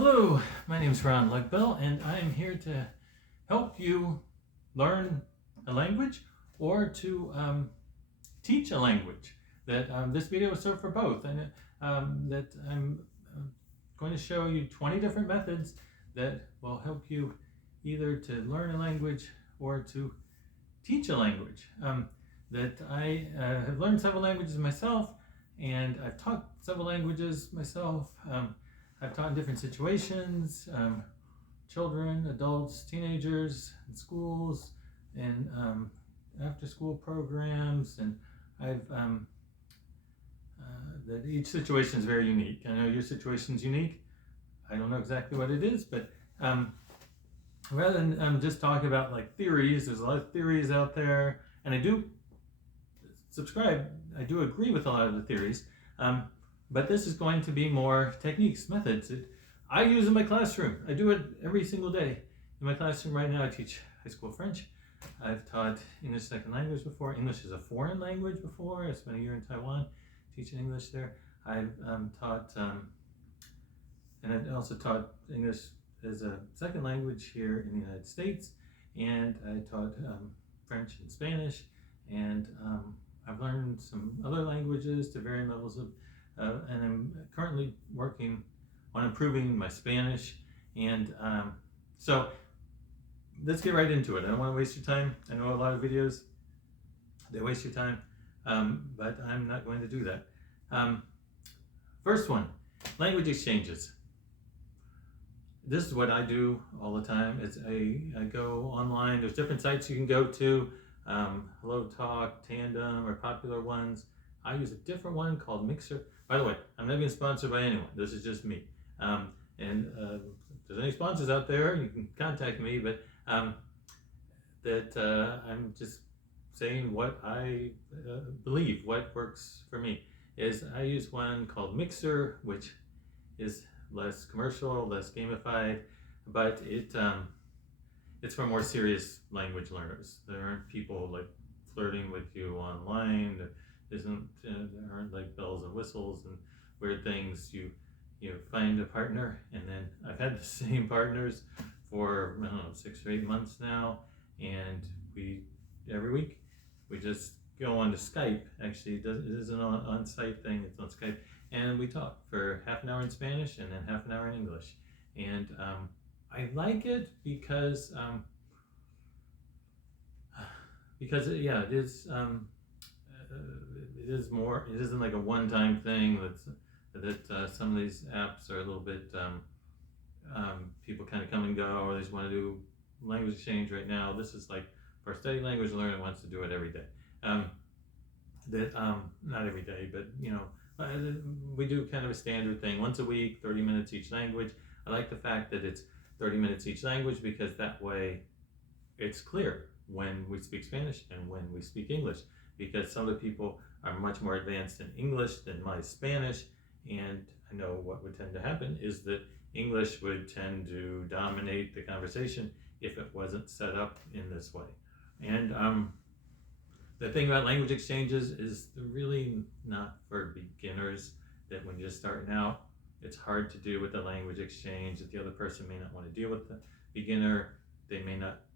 Hello, my name is Ron Lugbell, and I'm here to help you learn a language or to teach a language. This video will serve for both, and that I'm going to show you 20 different methods that will help you either to learn a language or to teach a language. That I have learned several languages myself, and I've taught several languages myself. I've taught in different situations, children, adults, teenagers, in schools, and after-school programs, and I've that each situation is very unique. I know your situation is unique. I don't know exactly what it is, but rather than just talk about like theories, there's a lot of theories out there, and I do agree with a lot of the theories. But this is going to be more techniques, methods that I use in my classroom. I do it every single day. In my classroom right now, I teach high school French. I've taught English second language before. English is a foreign language before. I spent a year in Taiwan teaching English there. I've taught, and I've also taught English as a second language here in the United States. And I taught French and Spanish. And I've learned some other languages to varying levels of and I'm currently working on improving my Spanish. And so let's get right into it. I don't want to waste your time. I know a lot of videos, they waste your time, but I'm not going to do that. First one, language exchanges. This is what I do all the time. I go online. There's different sites you can go to, HelloTalk, Tandem, or popular ones. I use a different one called Mixer. By the way, I'm not being sponsored by anyone. This is just me. If there's any sponsors out there, you can contact me. But I'm just saying what I believe, what works for me. Is I use one called Mixer, which is less commercial, less gamified, but it's for more serious language learners. There aren't people like flirting with you online. There aren't like bells and whistles and weird things. You find a partner, and then I've had the same partners for 6 or 8 months now, and every week we just go on to Skype. Actually, it is an on-site thing. It's on Skype, and we talk for half an hour in Spanish and then half an hour in English. And I like it because it is. It is more. It isn't like a one-time thing. That some of these apps are a little bit. People kind of come and go, or they just want to do language exchange right now. This is like for a study language learner wants to do it every day. Not every day, but we do kind of a standard thing once a week, 30 minutes each language. I like the fact that it's 30 minutes each language because that way it's clear when we speak Spanish and when we speak English, because some of the people are much more advanced in English than my Spanish, and I know what would tend to happen is that English would tend to dominate the conversation if it wasn't set up in this way. And the thing about language exchanges is they're really not for beginners, that when you're just starting out, it's hard to do with the language exchange, that the other person may not want to deal with the beginner. They may not be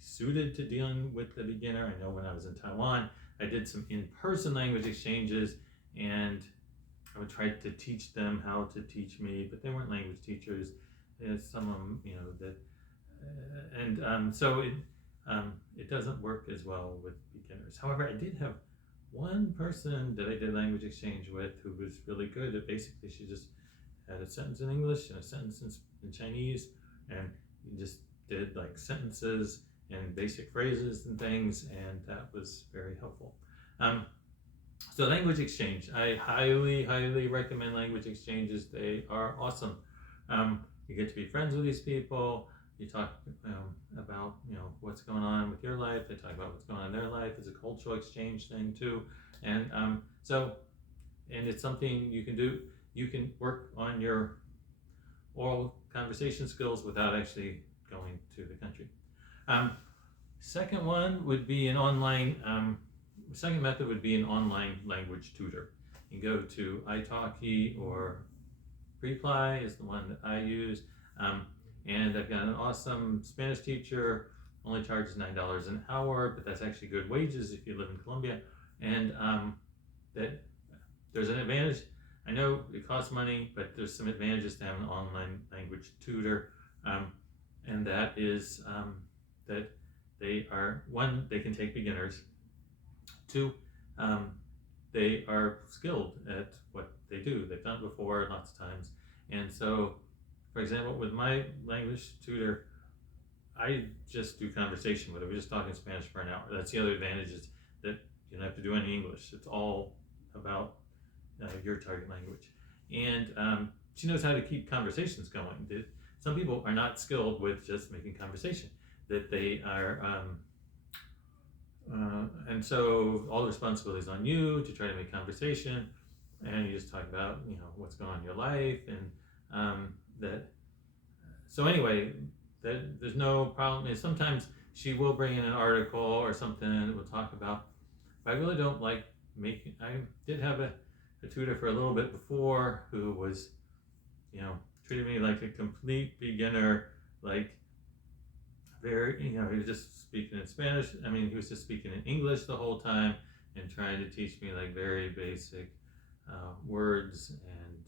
suited to dealing with the beginner. I know when I was in Taiwan, I did some in-person language exchanges, and I would try to teach them how to teach me, but they weren't language teachers. There's some of them, so it doesn't work as well with beginners. However, I did have one person that I did language exchange with who was really good at basically, she just had a sentence in English and a sentence in Chinese, and you just did like sentences and basic phrases and things, and that was very helpful. So language exchange, I highly, highly recommend language exchanges. They are awesome. You get to be friends with these people. You talk about what's going on with your life. They talk about what's going on in their life. It's a cultural exchange thing too, and it's something you can do. You can work on your oral conversation skills without actually going to the country. Second one would be an online. Second method would be an online language tutor. You go to italki or Preply is the one that I use. And I've got an awesome Spanish teacher, only charges $9 an hour, but that's actually good wages if you live in Colombia. And that there's an advantage. I know it costs money, but there's some advantages to having an online language tutor. And that is that they are, one, they can take beginners. Two, they are skilled at what they do. They've done it before lots of times. And so, for example, with my language tutor, I just do conversation with her. We're just talking Spanish for an hour. That's the other advantage, is that you don't have to do any English. It's all about your target language. And she knows how to keep conversations going. Some people are not skilled with just making conversation. That they are, and so all the responsibility is on you to try to make conversation, and you just talk about what's going on in your life, and that. So anyway, that there's no problem. And sometimes she will bring in an article or something that we'll talk about. But I really don't like making. I did have a tutor for a little bit before who was, treated me like a complete beginner, like very, he was just speaking in Spanish. I mean, he was just speaking in English the whole time and trying to teach me like very basic words and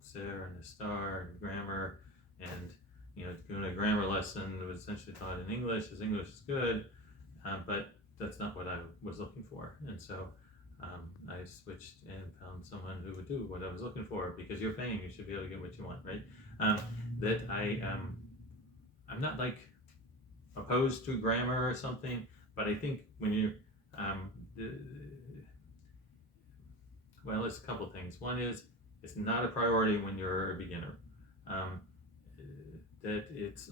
ser and estar and grammar, and doing a grammar lesson that was essentially taught in English. His English is good, but that's not what I was looking for. And so I switched and found someone who would do what I was looking for, because you're paying, you should be able to get what you want, right? That I'm not like opposed to grammar or something, but I think when you well, it's a couple things. One is, it's not a priority when you're a beginner. That it's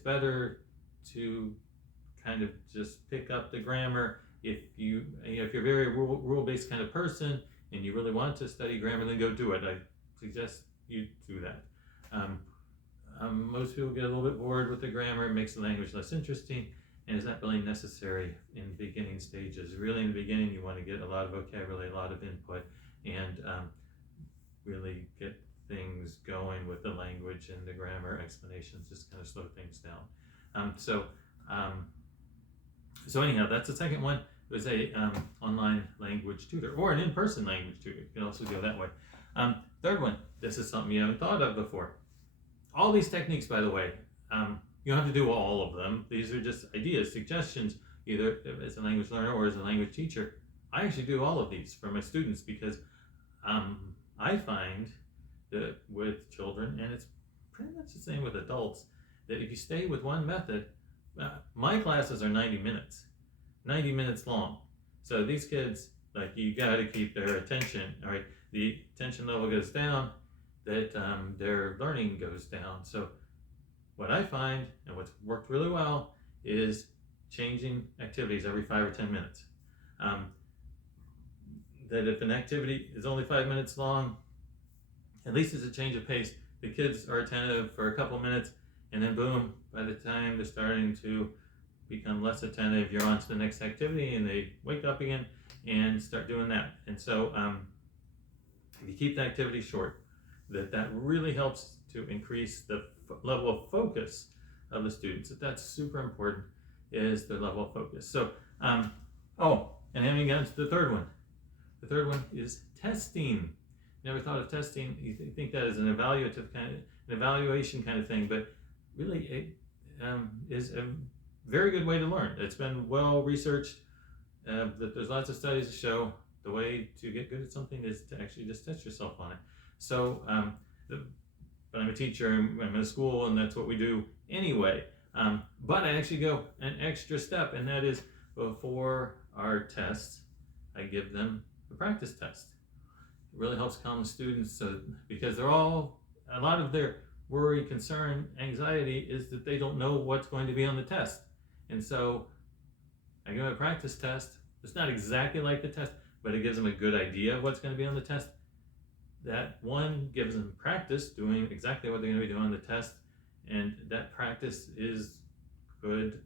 better to kind of just pick up the grammar if you're very rule-based kind of person and you really want to study grammar, then go do it. I suggest you do that. Most people get a little bit bored with the grammar. It makes the language less interesting, and it's not really necessary in beginning stages. Really, in the beginning, you want to get a lot of vocabulary, a lot of input, and really get things going with the language, and the grammar explanations just kind of slow things down. So anyhow, that's the second one. It was a online language tutor, or an in-person language tutor. You can also go that way. Third one, this is something you haven't thought of before. All these techniques, by the way, you don't have to do all of them. These are just ideas, suggestions, either as a language learner or as a language teacher. I actually do all of these for my students, because I find that with children, and it's pretty much the same with adults, that if you stay with one method, my classes are 90 minutes long. So these kids, like, you got to keep their attention, all right? The attention level goes down, that their learning goes down. So what I find, and what's worked really well, is changing activities every 5 or 10 minutes. That if an activity is only 5 minutes long, at least it's a change of pace. The kids are attentive for a couple minutes, and then boom, by the time they're starting to become less attentive, you're on to the next activity, and they wake up again and start doing that. And so if you keep the activity short, that really helps to increase the level of focus of the students. That's super important, is the level of focus. So, and then we get into the third one. The third one is testing. Never thought of testing. You think that is an evaluation kind of thing, but really it is a very good way to learn. It's been well researched. That there's lots of studies to show the way to get good at something is to actually just test yourself on it. So, but I'm a teacher, I'm in a school, and that's what we do anyway. But I actually go an extra step, and that is, before our tests, I give them a practice test. It really helps calm the students, because a lot of their worry, concern, anxiety is that they don't know what's going to be on the test. And so I give them a practice test. It's not exactly like the test, but it gives them a good idea of what's going to be on the test. That one gives them practice doing exactly what they're going to be doing on the test, and that practice is good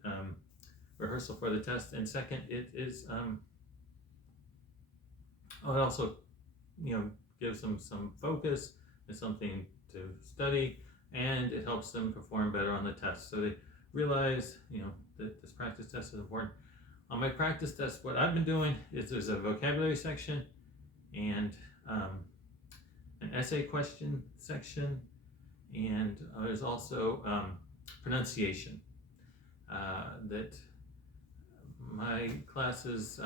rehearsal for the test. And second, it is it also gives them some focus. as something to study, and it helps them perform better on the test. So they realize, that this practice test is important. On my practice test, what I've been doing is there's a vocabulary section and an essay question section, and there's also pronunciation. That my classes,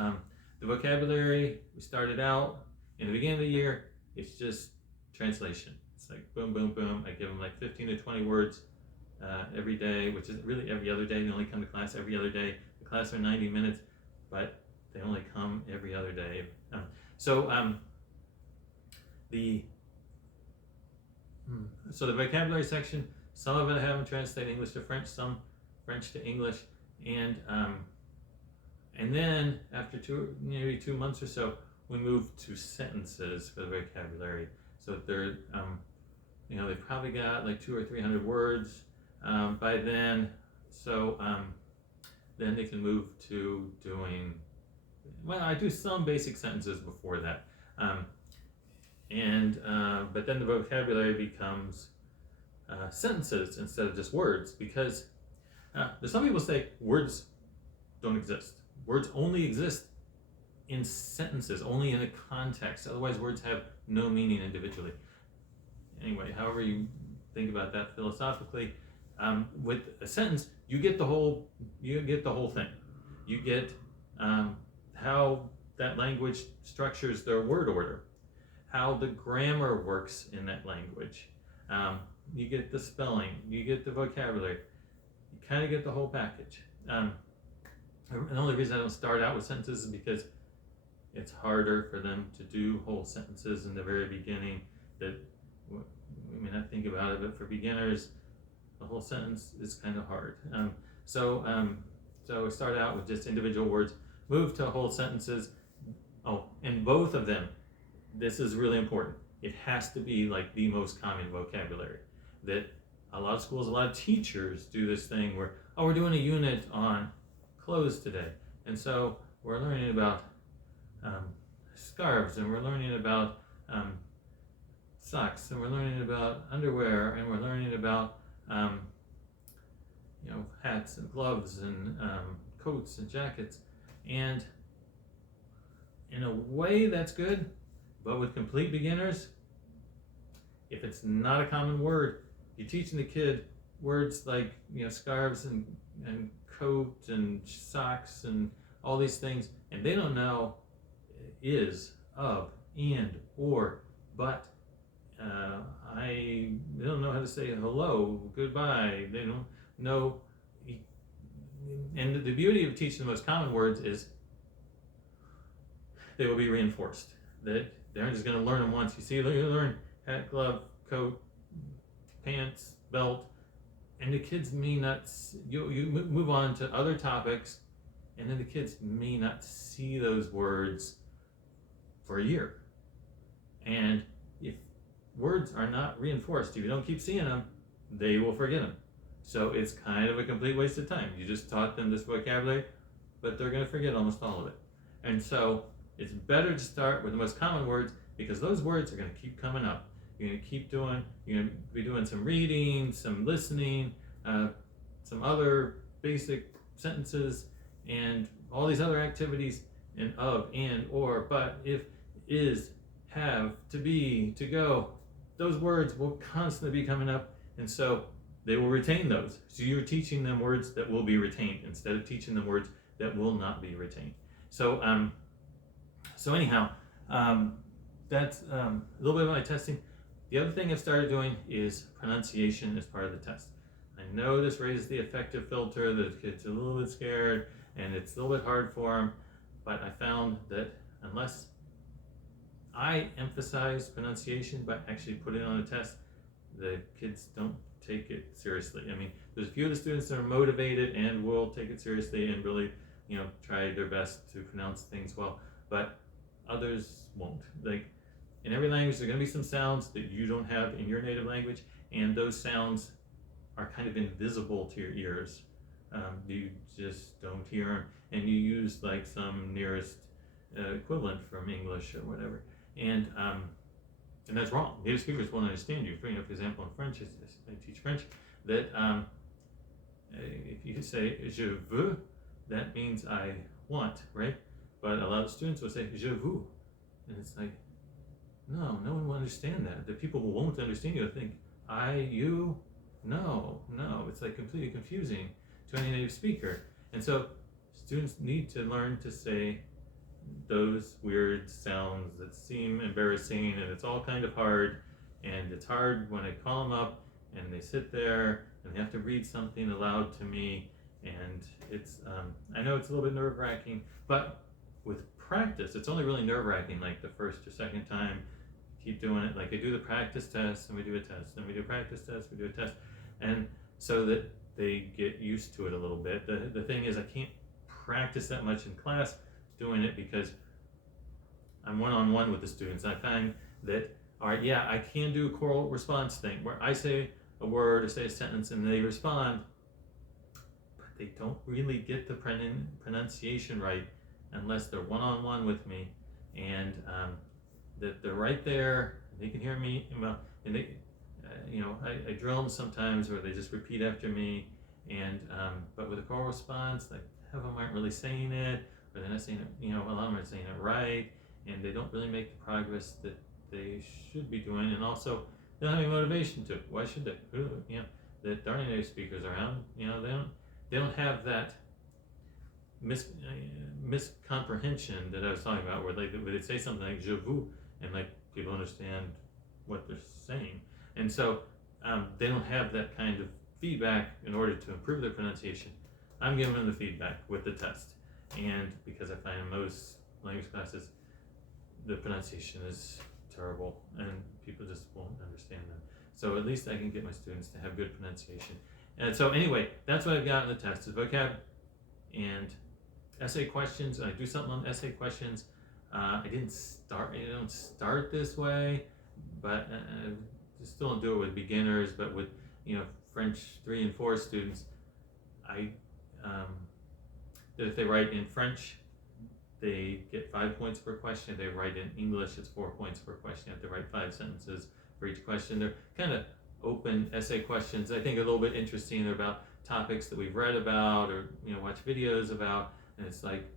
the vocabulary, we started out in the beginning of the year, it's just translation. It's like boom, boom, boom. I give them like 15 to 20 words every day, which is really every other day. They only come to class every other day. The class are 90 minutes, but they only come every other day. So the vocabulary section, some of it I have them translate English to French, some French to English, and then after maybe 2 months or so, we move to sentences for the vocabulary. So they're they've probably got like 200 or 300 words by then. So then they can move to doing. Well, I do some basic sentences before that. But then the vocabulary becomes sentences instead of just words, because there's some people say words don't exist. Words only exist in sentences, only in a context. Otherwise, words have no meaning individually. Anyway, however you think about that philosophically, with a sentence, you get the whole thing. You get how that language structures their word order, how the grammar works in that language. You get the spelling, you get the vocabulary, you kind of get the whole package. The only reason I don't start out with sentences is because it's harder for them to do whole sentences in the very beginning. I think about it, but for beginners, the whole sentence is kind of hard. So we start out with just individual words, move to whole sentences. Oh, and both of them, this is really important. It has to be like the most common vocabulary. That a lot of schools, a lot of teachers do this thing where, we're doing a unit on clothes today, and so we're learning about scarves, and we're learning about socks, and we're learning about underwear, and we're learning about hats and gloves and coats and jackets. And in a way that's good, but with complete beginners, if it's not a common word, you're teaching the kid words like scarves and coat and socks and all these things, and they don't know is, of, and, or, but. They don't know how to say hello, goodbye. They don't know. And the beauty of teaching the most common words is they will be reinforced. That they aren't just going to learn them once. You learn hat, glove, coat, pants, belt, and the kids may not. You move on to other topics, and then the kids may not see those words for a year. And if words are not reinforced, if you don't keep seeing them, they will forget them. So it's kind of a complete waste of time. You just taught them this vocabulary, but they're going to forget almost all of it. And so it's better to start with the most common words, because those words are going to keep coming up. You're going to be doing some reading, some listening, some other basic sentences, and all these other activities, and of, and, or, but, if, is, have, to be, to go. Those words will constantly be coming up, and so they will retain those. So you're teaching them words that will be retained instead of teaching them words that will not be retained. So anyhow, that's a little bit of my testing. The other thing I've started doing is pronunciation as part of the test. I know this raises the affective filter, the kids are a little bit scared, and it's a little bit hard for them, but I found that unless I emphasize pronunciation by actually putting it on a test, the kids don't take it seriously. There's a few of the students that are motivated and will take it seriously and really, try their best to pronounce things well, but others won't. Like, in every language, there are going to be some sounds that you don't have in your native language, and those sounds are kind of invisible to your ears. You just don't hear them, and you use like some nearest equivalent from English or whatever. And and that's wrong. Native speakers won't understand you. For example, in French, I teach French, that if you say je veux, that means I want, right? But a lot of students will say je veux, and it's like, no one will understand that. The people who won't understand you will think you, no. It's like completely confusing to any native speaker, and so students need to learn to say those weird sounds that seem embarrassing, and it's all kind of hard, and it's hard when I call them up and they sit there and they have to read something aloud to me, and it's I know it's a little bit nerve-wracking, but with practice it's only really nerve-wracking like the first or second time. Keep doing it, like I do the practice test and we do a test, then we do a practice test, we do a test, and so that they get used to it a little bit. The thing is, I can't practice that much in class doing it because I'm one-on-one with the students. I find that, all right, yeah, I can do a choral response thing where I say a word or say a sentence and they respond, but they don't really get the pronunciation right unless they're one-on-one with me, and that they're right there, they can hear me, well, and they, I drill them sometimes where they just repeat after me, and but with a choral response, like half of them aren't really saying it, or they're not saying it, a lot of them aren't saying it right, and they don't really make the progress that they should be doing, and also they don't have any motivation to. Why should they? There aren't native speakers around. They don't have that miscomprehension that I was talking about, where they say something like je vous, and like people understand what they're saying, and so they don't have that kind of feedback in order to improve their pronunciation. I'm giving them the feedback with the test, and because I find in most language classes the pronunciation is terrible and people just won't understand them. So at least I can get my students to have good pronunciation. And so anyway, that's what I've got in the test is vocab and essay questions. I do something on essay questions. I don't start this way, but I still don't do it with beginners, but with French 3 and 4 students, that if they write in French, they get 5 points per question. If they write in English, it's 4 points per question. You have to write 5 sentences for each question. They're kind of open essay questions. I think a little bit interesting. They're about topics that we've read about or watch videos about. And it's like,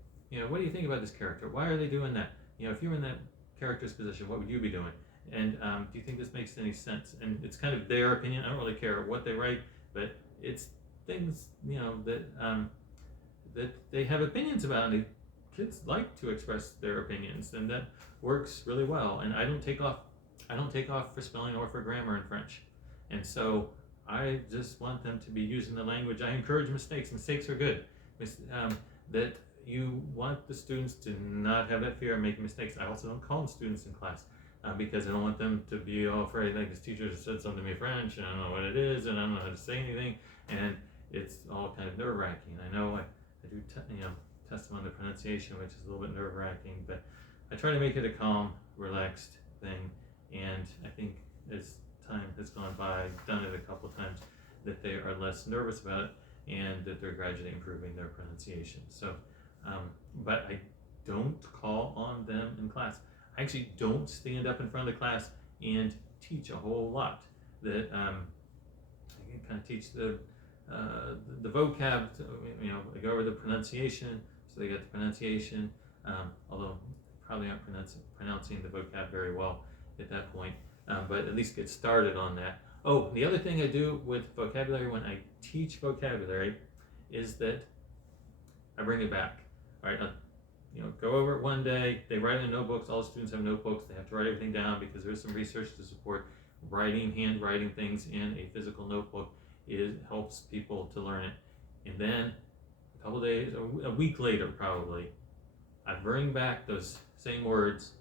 what do you think about this character? Why are they doing that? If you were in that character's position, what would you be doing? And do you think this makes any sense? And it's kind of their opinion. I don't really care what they write, but it's things that they have opinions about. And kids like to express their opinions, and that works really well. And I don't take off for spelling or for grammar in French, and so I just want them to be using the language. I encourage mistakes. Mistakes are good. That you want the students to not have that fear of making mistakes. I also don't call them students in class because I don't want them to be all afraid, like this teacher said something to me in French and I don't know what it is and I don't know how to say anything, and it's all kind of nerve-wracking. I know I do test them on the pronunciation, which is a little bit nerve-wracking, but I try to make it a calm, relaxed thing, and I think as time has gone by, I've done it a couple of times, that they are less nervous about it and that they're gradually improving their pronunciation. So, but I don't call on them in class. I actually don't stand up in front of the class and teach a whole lot. That I can kind of teach the vocab, I go over the pronunciation, so they get the pronunciation, although probably aren't pronouncing the vocab very well at that point, but at least get started on that. Oh, the other thing I do with vocabulary when I teach vocabulary is that I bring it back. All right, go over it one day. They write in notebooks. All the students have notebooks. They have to write everything down because there's some research to support handwriting things in a physical notebook. It helps people to learn it. And then a couple days, a week later probably, I bring back those same words,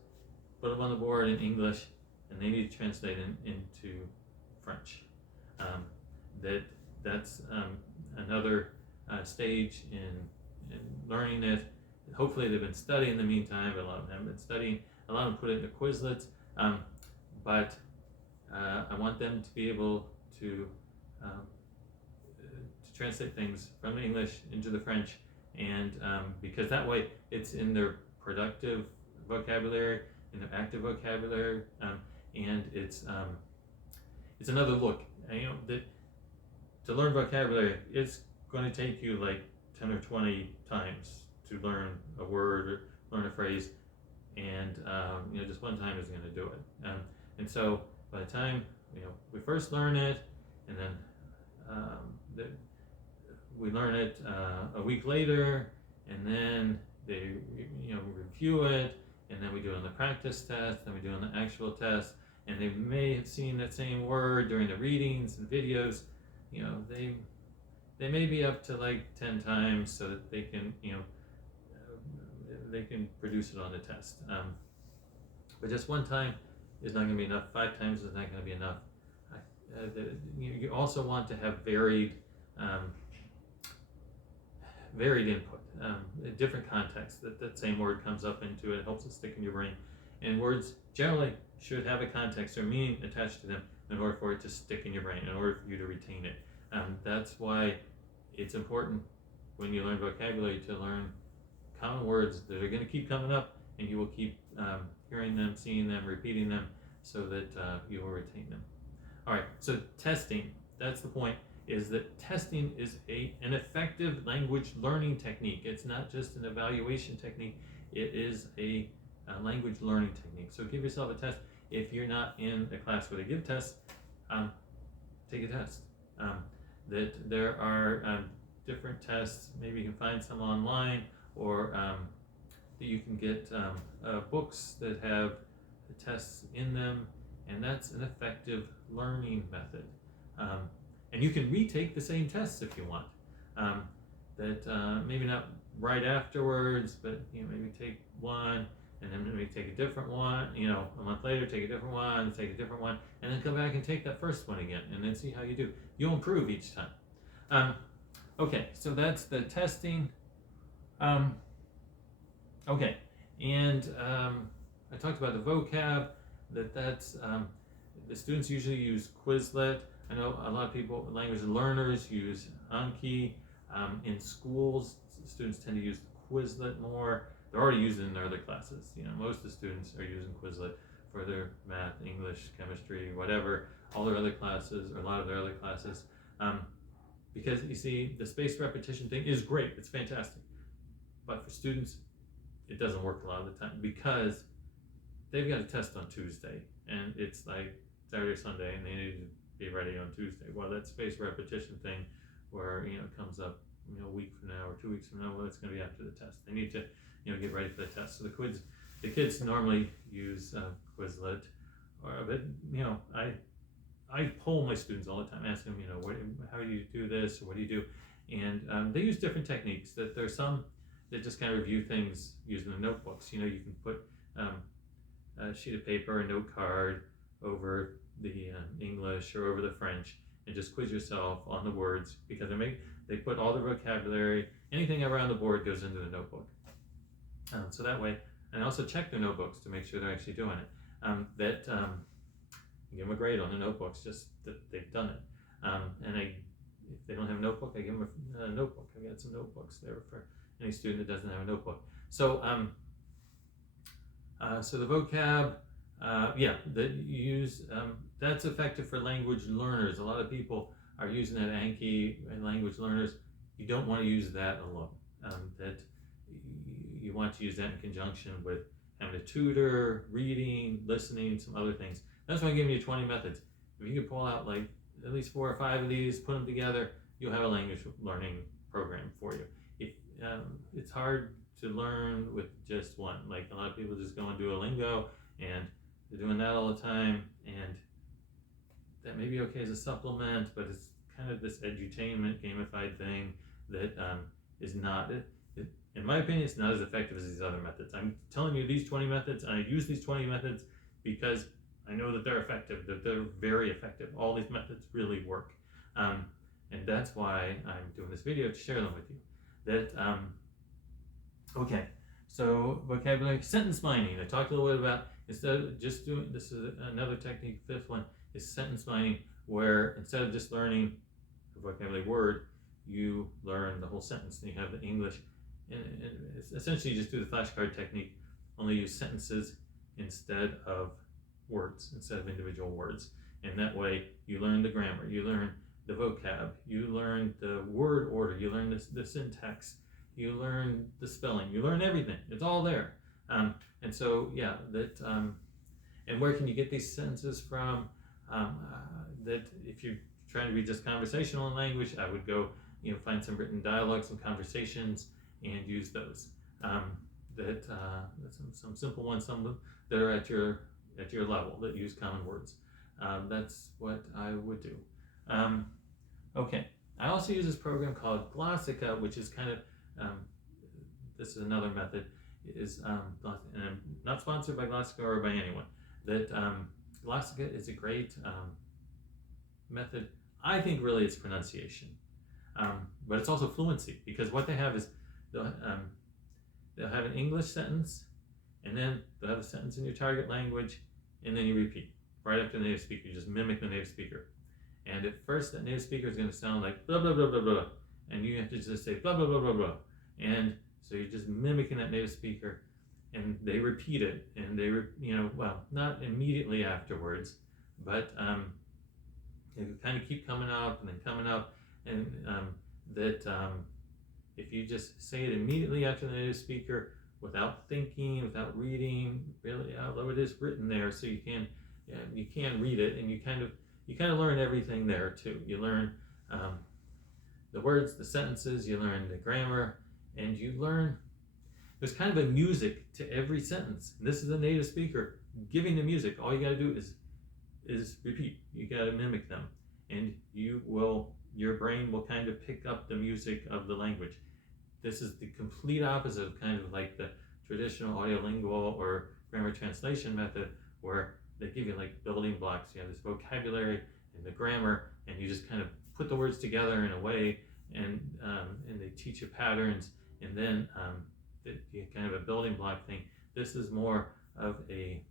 put them on the board in English, and they need to translate into French. That's another stage in learning it. Hopefully they've been studying in the meantime, but a lot of them haven't been studying. A lot of them put it into Quizlets, but I want them to be able to translate things from the English into the French, and because that way it's in their productive vocabulary, in their active vocabulary, and it's another look. And, that to learn vocabulary, it's going to take you like 10 or 20 times to learn a word or learn a phrase, and just one time isn't going to do it. And so by the time we first learn it, and then we learn it a week later, and then they review it, and then we do it on the practice test, then we do it on the actual test, and they may have seen that same word during the readings and videos. They may be up to like 10 times so that they can they can produce it on the test. But just one time is not going to be enough. 5 times is not going to be enough. You also want to have varied input, different contexts that same word comes up into. It helps it stick in your brain. And words generally should have a context or meaning attached to them in order for it to stick in your brain, in order for you to retain it. That's why it's important when you learn vocabulary to learn common words that are going to keep coming up, and you will keep hearing them, seeing them, repeating them, so that you will retain them. All right, so testing, that's the point, is that testing is an effective language learning technique. It's not just an evaluation technique, it is a language learning technique. So give yourself a test. If you're not in a class where they give tests, take a test. That there are different tests. Maybe you can find some online, or that you can get books that have tests in them, and that's an effective learning method. And you can retake the same tests if you want. Maybe not right afterwards, but maybe take one, and then maybe take a different one. A month later, take a different one, take a different one, and then come back and take that first one again, and then see how you do. You'll improve each time. Okay, so that's the testing. Okay, and I talked about the vocab. That's the students usually use Quizlet. I know a lot of people, language learners, use Anki. In schools, students tend to use Quizlet more. They're already using it in their other classes. Most of the students are using Quizlet for their math, English, chemistry, whatever, all their other classes, or a lot of their other classes. Because you see, the spaced repetition thing is great, it's fantastic. But for students, it doesn't work a lot of the time, because they've got a test on Tuesday, and it's like Saturday or Sunday, and they need to be ready on Tuesday. Well, that spaced repetition thing, where it comes up a week from now or 2 weeks from now, well, it's going to be after the test. They need to get ready for the test. So the kids normally use Quizlet, but I poll my students all the time, ask them how do you do this, or what do you do, and they use different techniques. That there's some that just kind of review things using the notebooks. You can put a sheet of paper, a note card over the English or over the French, and just quiz yourself on the words, because they put all the vocabulary, anything around the board goes into the notebook. So that way, and also check their notebooks to make sure they're actually doing it. Give them a grade on the notebooks, just that they've done it. And if they don't have a notebook, I give them a notebook. I've got some notebooks there for any student that doesn't have a notebook. So, so the vocab, that you use, that's effective for language learners. A lot of people are using that Anki and language learners. You don't want to use that alone. That you want to use that in conjunction with having a tutor, reading, listening, some other things. That's why I'm giving you 20 methods. If you can pull out like at least 4 or 5 of these, put them together, you'll have a language learning program for you. It's hard to learn with just one. Like, a lot of people just go on Duolingo, and they're doing that all the time, and that may be okay as a supplement, but it's kind of this edutainment, gamified thing that is not, in my opinion, it's not as effective as these other methods. I'm telling you these 20 methods, and I use these 20 methods because I know that they're effective, that they're very effective. All these methods really work. And that's why I'm doing this video, to share them with you. Okay, so vocabulary, sentence mining. I talked a little bit about, instead of just doing, this is another technique, 5th one, is sentence mining, where instead of just learning a vocabulary word, you learn the whole sentence, and you have the English. And it's essentially, you just do the flashcard technique, only use sentences instead of words instead of individual words. And that way you learn the grammar, you learn the vocab, you learn the word order, you learn the syntax, you learn the spelling, you learn everything. It's all there. And so, yeah, and where can you get these sentences from? That if you're trying to be just conversational in language, I would go, find some written dialogue, some conversations, and use those. Some simple ones, some that are at your level that use common words. That's what I would do. Okay. I also use this program called Glossika, which is kind of this is another method. And I'm not sponsored by Glossika or by anyone. That Glossika is a great method. I think really it's pronunciation, but it's also fluency, because what they have is they'll have an English sentence, and then they'll have a sentence in your target language, and then you repeat right after the native speaker. You just mimic the native speaker, and at first that native speaker is going to sound like blah blah blah blah blah, and you have to just say blah blah blah blah blah, and so you're just mimicking that native speaker, and they repeat it, and they not immediately afterwards, but you kind of keep coming up and then coming up, and if you just say it immediately after the native speaker without thinking, without reading, really, although it is written there, so you can read it, and you kind of learn everything there too. You learn the words, the sentences, you learn the grammar, and you learn there's kind of a music to every sentence. And this is a native speaker giving the music. All you got to do is repeat. You got to mimic them, and your brain will kind of pick up the music of the language. This is the complete opposite of kind of like the traditional audiolingual or grammar translation method, where they give you like building blocks. You have this vocabulary and the grammar, and you just kind of put the words together in a way, and they teach you patterns, and then kind of a building block thing. This is more of a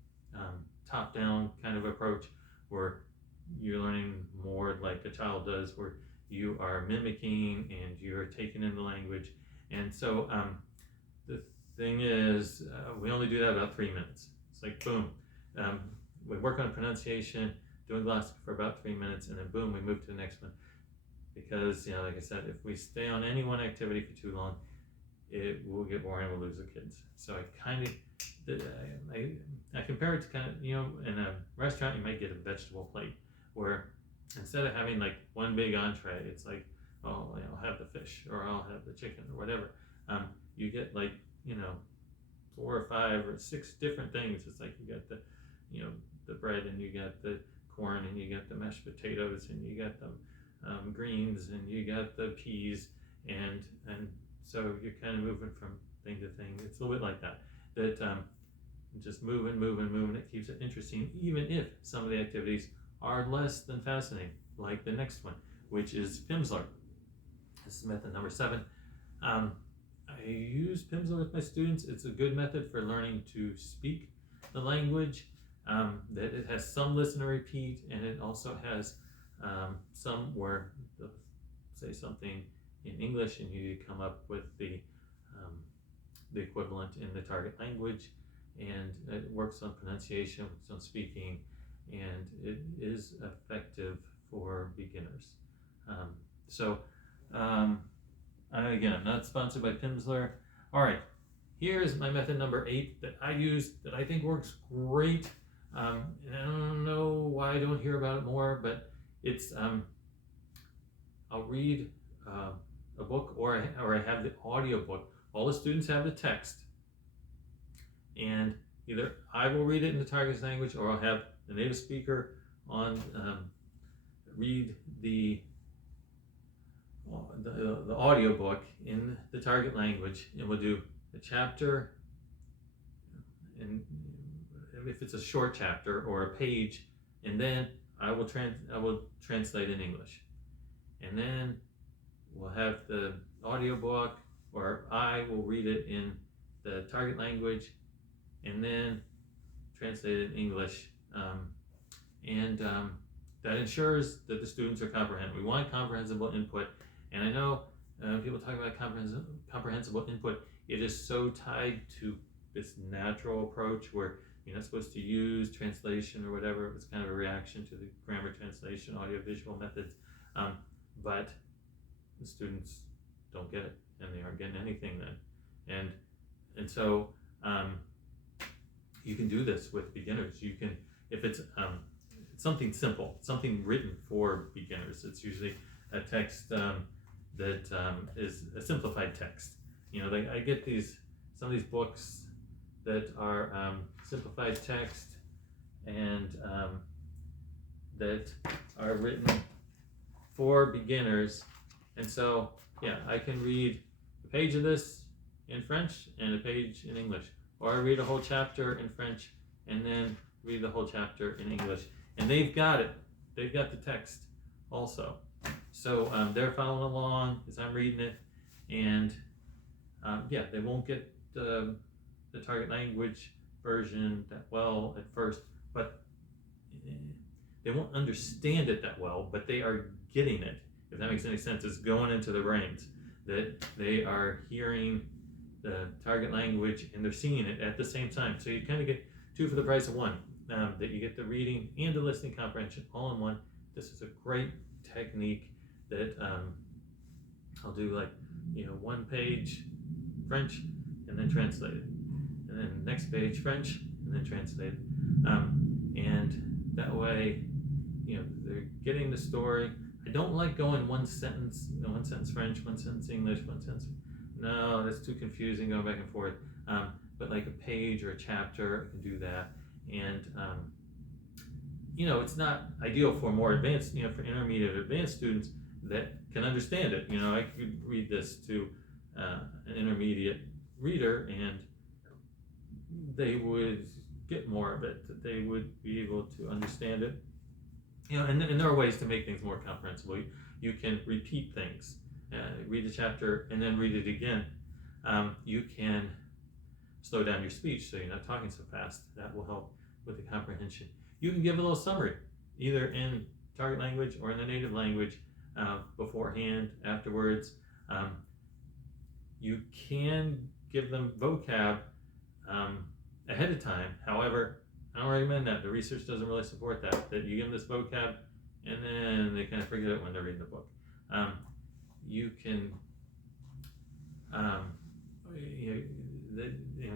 top-down kind of approach, where you're learning more like a child does, where you are mimicking and you're taking in the language. And so the thing is, we only do that about 3 minutes. It's like boom, we work on pronunciation, doing Glossika for about 3 minutes, and then boom, we move to the next one. Because like I said, if we stay on any one activity for too long, it will get boring. We'll lose the kids. So I compare it to kind of, in a restaurant you might get a vegetable plate, where instead of having like one big entree, it's like, oh, I'll have the fish, or I'll have the chicken, or whatever. You get like 4 or 5 or 6 different things. It's like you got the bread, and you got the corn, and you got the mashed potatoes, and you got the greens, and you got the peas, and so you're kind of moving from thing to thing. It's a little bit like that. Just moving. It keeps it interesting, even if some of the activities are less than fascinating, like the next one, which is Pimsleur. This is method number 7. I use Pimsleur with my students. It's a good method for learning to speak the language. That it has some listen and repeat, and it also has some where they'll say something in English, and you come up with the equivalent in the target language, and it works on pronunciation, works on speaking, and it is effective for beginners. Again, I'm not sponsored by Pimsleur. All right, here's my method number 8 that I use, that I think works great. And I don't know why I don't hear about it more, but it's I'll read a book, or I have the audio book. All the students have the text, and either I will read it in the target language, or I'll have the native speaker on read the audio book in the target language, and we'll do a chapter, and if it's a short chapter or a page, and then I will translate in English, and then we'll have the audio book, or I will read it in the target language, and then translate it in English, and that ensures that the students are comprehending. We want comprehensible input, and I know people talk about comprehensible input. It is so tied to this natural approach where You're not supposed to use translation or whatever. It was kind of a reaction to the grammar translation, audiovisual methods. But the students don't get it, and they aren't getting anything then. And so you can do this with beginners. You can, if it's something simple, something written for beginners. It's usually a text that is a simplified text. I get some of these books that are simplified text and that are written for beginners. And so, I can read a page of this in French and a page in English, or I read a whole chapter in French and then read the whole chapter in English. And they've got it. They've got the text also. So they're following along as I'm reading it, and they won't get the target language version that well at first, but they won't understand it that well, but they are getting it, if that makes any sense. It's going into their brains, that they are hearing the target language and they're seeing it at the same time. So you kind of get two for the price of one, that you get the reading and the listening comprehension all in one. This is a great technique that I'll do, like, 1 page French and then translate it, and then next page French and then translate it, and that way they're getting the story. I don't like going one sentence French, one sentence English, one sentence. No, that's too confusing going back and forth. But like a page or a chapter, I can do that. And it's not ideal for more advanced, for intermediate advanced students that can understand it. I could read this to an intermediate reader and they would get more of it, that they would be able to understand it. And there are ways to make things more comprehensible. You can repeat things, read the chapter and then read it again. You can slow down your speech so you're not talking so fast. That will help with the comprehension. You can give a little summary, either in target language or in the native language, beforehand, afterwards. You can give them vocab ahead of time. However, I don't recommend that. The research doesn't really support that you give them this vocab and then they kind of forget it when they're reading the book. You can,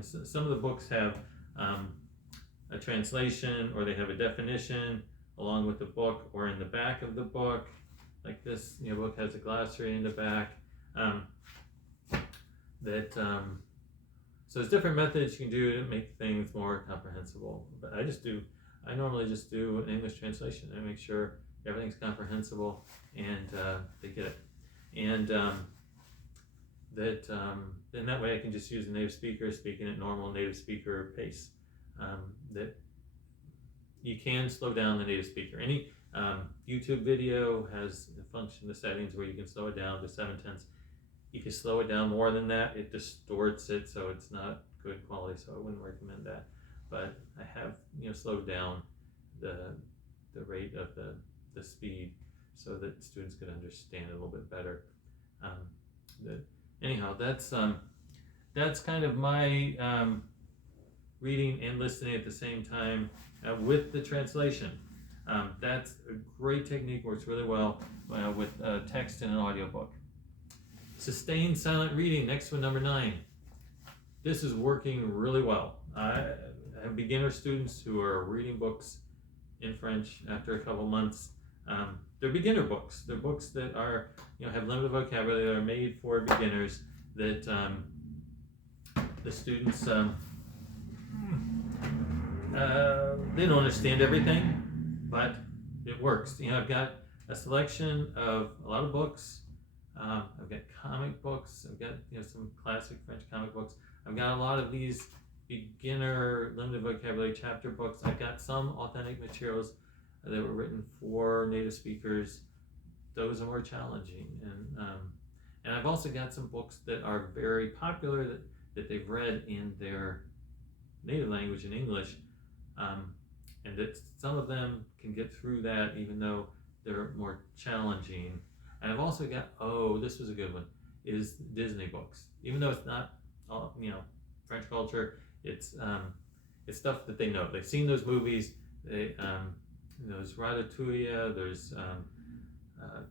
some of the books have a translation, or they have a definition along with the book or in the back of the book. Like this book has a glossary in the back. So there's different methods you can do to make things more comprehensible. But I normally just do an English translation and make sure everything's comprehensible and they get it. And then that way I can just use a native speaker speaking at normal native speaker pace. That you can slow down the native speaker. Any YouTube video has a function, the settings, where you can slow it down to 7/10. If you slow it down more than that, it distorts it, so it's not good quality. So I wouldn't recommend that. But I have slowed down the rate of the speed so that students could understand it a little bit better. Anyhow, that's kind of my reading and listening at the same time with the translation. That's a great technique, works really well with text in an audiobook. Sustained silent reading, next one, number 9. This is working really well. I have beginner students who are reading books in French after a couple months. They're beginner books. They're books that are, have limited vocabulary, that are made for beginners, that the students, they don't understand everything, but it works. I've got a selection of a lot of books. I've got comic books. I've got some classic French comic books. I've got a lot of these beginner limited vocabulary chapter books. I've got some authentic materials that were written for native speakers. Those are more challenging, and I've also got some books that are very popular that they've read in their native language in English, and that some of them can get through that even though they're more challenging. And I've also got, this was a good one, is Disney books. Even though it's not all, French culture, it's it's stuff that they know. They've seen those movies. There's Ratatouille, there's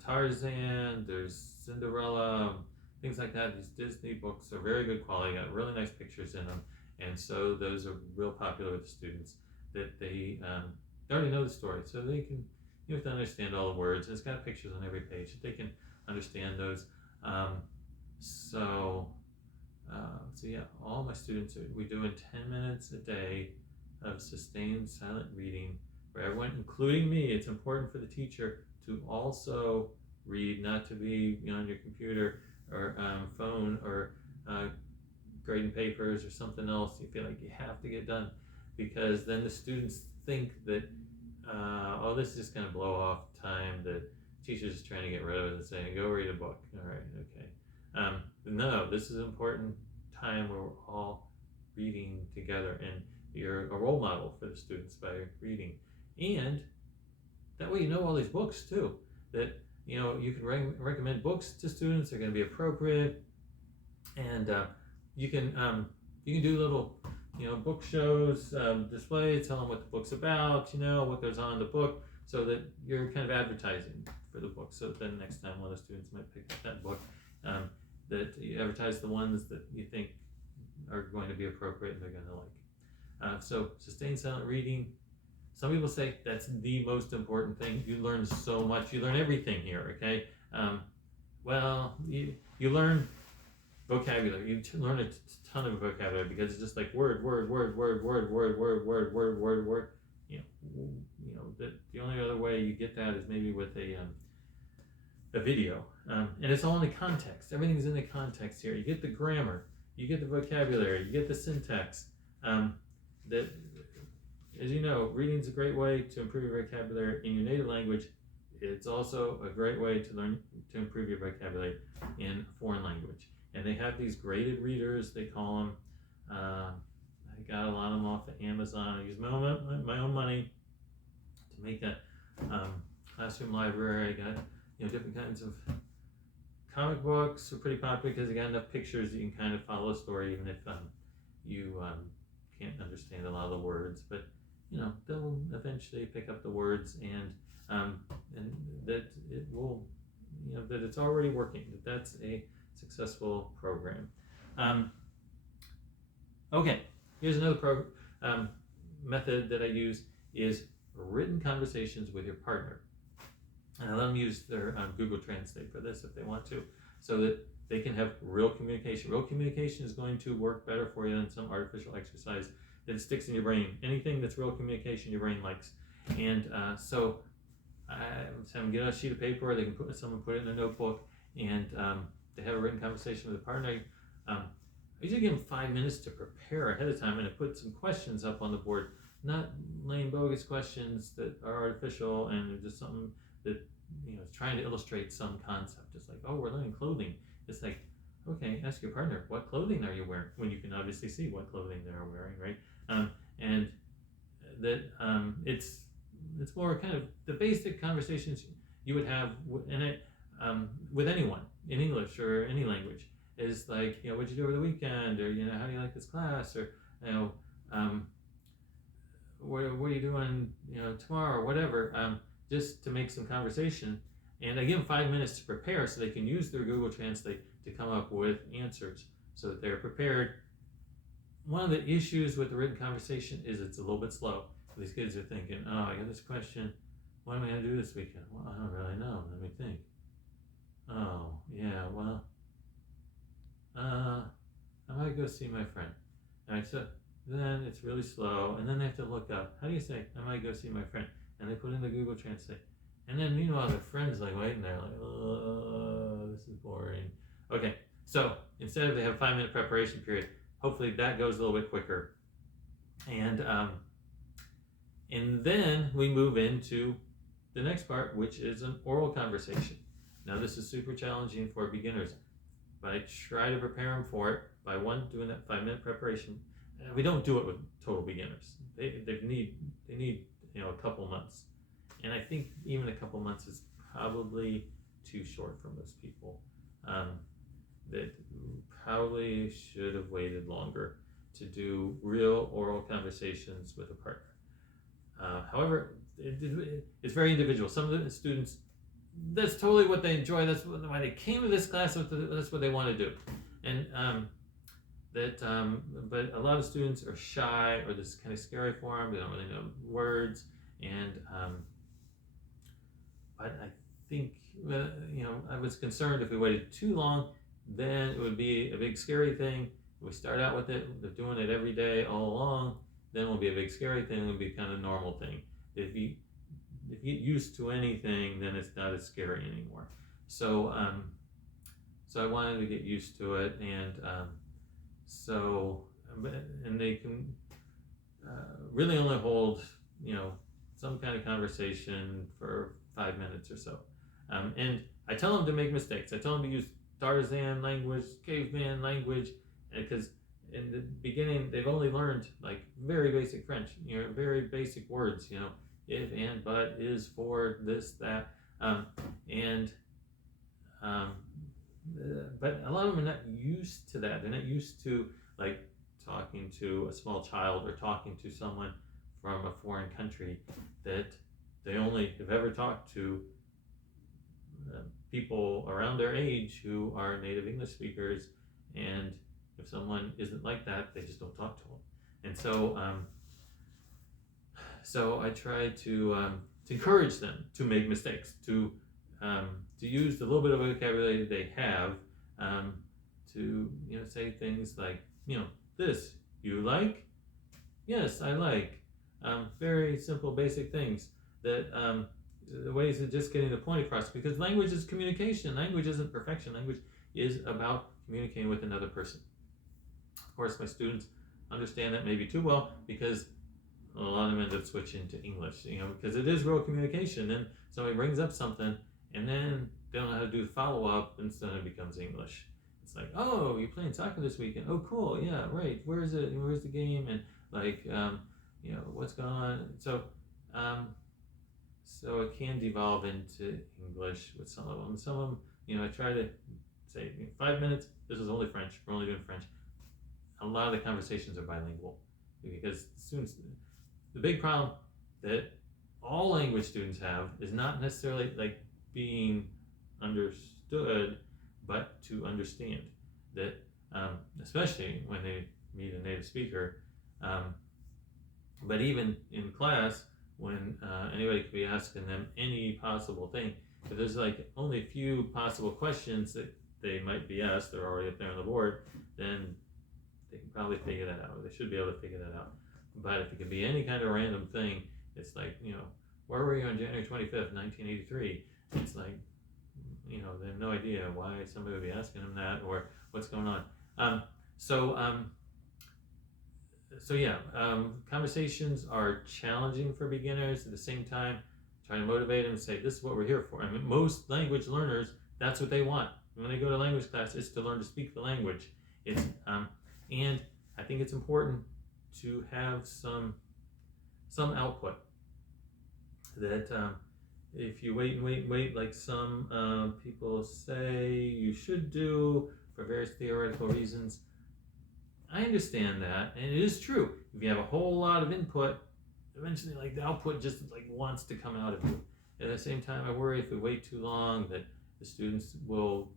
Tarzan, there's Cinderella, things like that. These Disney books are very good quality, got really nice pictures in them, and so those are real popular with the students. That they already know the story, so they can, you have to understand all the words. And it's got pictures on every page, so they can understand those. So yeah, all my students, we do in 10 minutes a day of sustained silent reading for everyone, including me. It's important for the teacher to also read, not to be on your computer or phone or grading papers or something else you feel like you have to get done, because then the students think that oh, this is just going to blow off time, that teacher's just trying to get rid of it and saying, go read a book. All right, okay. No, this is an important time where we're all reading together, and you're a role model for the students by reading. And that way you know all these books too, that you can recommend books to students. They're going to be appropriate, and you can do little book shows, display, tell them what the book's about, what goes on in the book, so that you're kind of advertising for the book. So then next time one of the students might pick up that book, that you advertise the ones that you think are going to be appropriate and they're going to like. So sustained silent reading, some people say that's the most important thing. You learn so much. You learn everything here, okay? Well, you learn vocabulary. You learn a ton of vocabulary, because it's just like word. That the only other way you get that is maybe with a video, and it's all in the context. Everything's in the context here. You get the grammar, you get the vocabulary, you get the syntax. That, as you know, reading's a great way to improve your vocabulary in your native language. It's also a great way to learn to improve your vocabulary in a foreign language. And they have these graded readers, they call them. I got a lot of them off of Amazon. I use my own money to make a classroom library. I got different kinds of comic books are pretty popular because they got enough pictures that you can kind of follow a story, even if you can't understand a lot of the words. But they'll eventually pick up the words, and that it will, that it's already working. That's a successful program. Okay, here's another method that I use is written conversations with your partner. And I let them use their Google Translate for this if they want to, so that they can have real communication. Real communication is going to work better for you than some artificial exercise that sticks in your brain. Anything that's real communication, your brain likes. And so I have them get a sheet of paper, or they can someone put it in their notebook, and they have a written conversation with a partner. I usually give them 5 minutes to prepare ahead of time, and I put some questions up on the board, not lame bogus questions that are artificial and just something that is trying to illustrate some concept. It's like, oh, we're learning clothing. It's like, okay, ask your partner, what clothing are you wearing? When you can obviously see what clothing they're wearing, right? And that it's more kind of the basic conversations you would have with anyone in English or any language. Is like, what'd you do over the weekend, or how do you like this class, or what are you doing tomorrow, or whatever, just to make some conversation. And I give them 5 minutes to prepare, so they can use their Google Translate to come up with answers so that they're prepared. One of the issues with the written conversation is it's a little bit slow. These kids are thinking, oh, I got this question, what am I going to do this weekend? Well, I don't really know, let me think. Oh, yeah, well, I might go see my friend. All right, so then it's really slow, and then they have to look up, how do you say, I might go see my friend? And they put in the Google Translate. And then meanwhile, their friend's like waiting there, like, oh, this is boring. Okay, so instead of they have a 5 minute preparation period, hopefully that goes a little bit quicker. And then we move into the next part, which is an oral conversation. Now this is super challenging for beginners, but I try to prepare them for it by doing that 5 minute preparation. We don't do it with total beginners. They need a couple months, and I think even a couple months is probably too short for most people. That probably should have waited longer. to do real oral conversations with a partner. However, it's very individual. Some of the students, that's totally what they enjoy. That's why they came to this class. That's what they want to do, and but a lot of students are shy, or this is kind of scary for them. They don't really know words, and but I think I was concerned if we waited too long, then it would be a big scary thing. If we start out with it, they're doing it every day all along, then it will be a big scary thing. It will be kind of a normal thing. If you get used to anything, then it's not as scary anymore. So so I wanted to get used to it, and and they can really only hold some kind of conversation for 5 minutes or so. And I tell them to make mistakes. I tell them to use Tarzan language, caveman language, because in the beginning they've only learned like very basic French, very basic words, if, and, but, is, for, this, that, but a lot of them are not used to that. They're not used to like talking to a small child or talking to someone from a foreign country, that they only have ever talked to people around their age who are native English speakers, and if someone isn't like that, they just don't talk to them. And so I try to encourage them to make mistakes, to use the little bit of vocabulary they have, to say things like this you like, yes I like, very simple basic things that the ways of just getting the point across, because language is communication. Language isn't perfection. Language is about communicating with another person. Of course, my students understand that maybe too well, because a lot of them end up switching to English, because it is real communication. Then somebody brings up something, and then they don't know how to do the follow-up, and so it becomes English. It's like, oh, you're playing soccer this weekend. Oh, cool. Yeah, right. Where's it? Where's the game? And like, what's going on? So it can devolve into English with some of them. Some of them, I try to say 5 minutes. This is only French. We're only doing French. A lot of the conversations are bilingual, because students, the big problem that all language students have is not necessarily like being understood, but to understand. That especially when they meet a native speaker, but even in class, when anybody could be asking them any possible thing, if there's like only a few possible questions that they might be asked, they're already up there on the board, then they can probably figure that out, or they should be able to figure that out. But if it can be any kind of random thing, it's like, where were you on January 25th, 1983? It's like, they have no idea why somebody would be asking them that, or what's going on. Conversations are challenging for beginners. At the same time, trying to motivate them and say, this is what we're here for. I mean, most language learners, that's what they want. When they go to language class, it's to learn to speak the language. And I think it's important to have some output. That if you wait, like some people say you should do for various theoretical reasons, I understand that, and it is true. If you have a whole lot of input, eventually, like the output just like wants to come out of you. At the same time, I worry if we wait too long that the students will,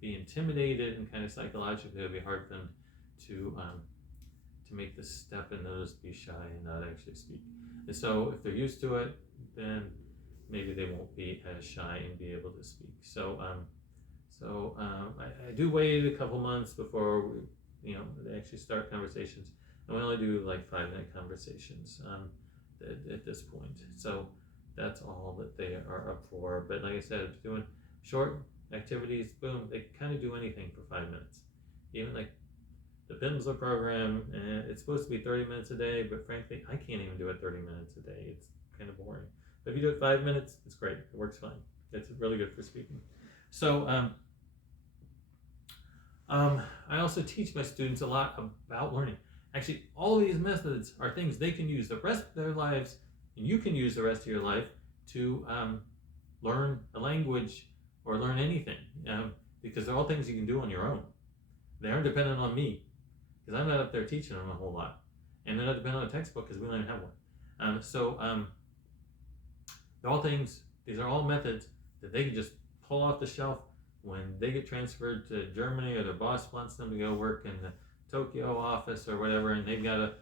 be intimidated, and kind of psychologically it'll be hard for them to make the step and those be shy and not actually speak. And so if they're used to it, then maybe they won't be as shy and be able to speak. So I do wait a couple months before they actually start conversations, and we only do like 5-minute conversations at this point. So that's all that they are up for. But like I said, doing short activities, boom, they kind of do anything for 5 minutes. Even like the Pimsleur program, it's supposed to be 30 minutes a day, but frankly, I can't even do it 30 minutes a day. It's kind of boring. But if you do it 5 minutes, it's great. It works fine. It's really good for speaking. So I also teach my students a lot about learning. Actually, all of these methods are things they can use the rest of their lives, and you can use the rest of your life to learn a language or learn anything, because they're all things you can do on your own. They aren't dependent on me, because I'm not up there teaching them a whole lot, and they're not depending on a textbook because we don't even have one. They're all things. These are all methods that they can just pull off the shelf when they get transferred to Germany, or their boss wants them to go work in the Tokyo office or whatever, and they've got to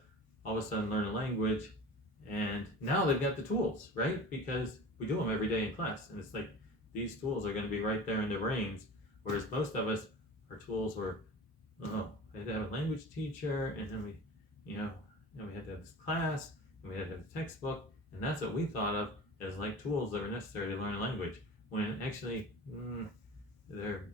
all of a sudden learn a language, and now they've got the tools, right? Because we do them every day in class, and it's like these tools are going to be right there in their brains, whereas most of us, our tools were, oh, I had to have a language teacher, and then we had to have this class, and we had to have a textbook, and that's what we thought of as like tools that were necessary to learn a language, when actually they're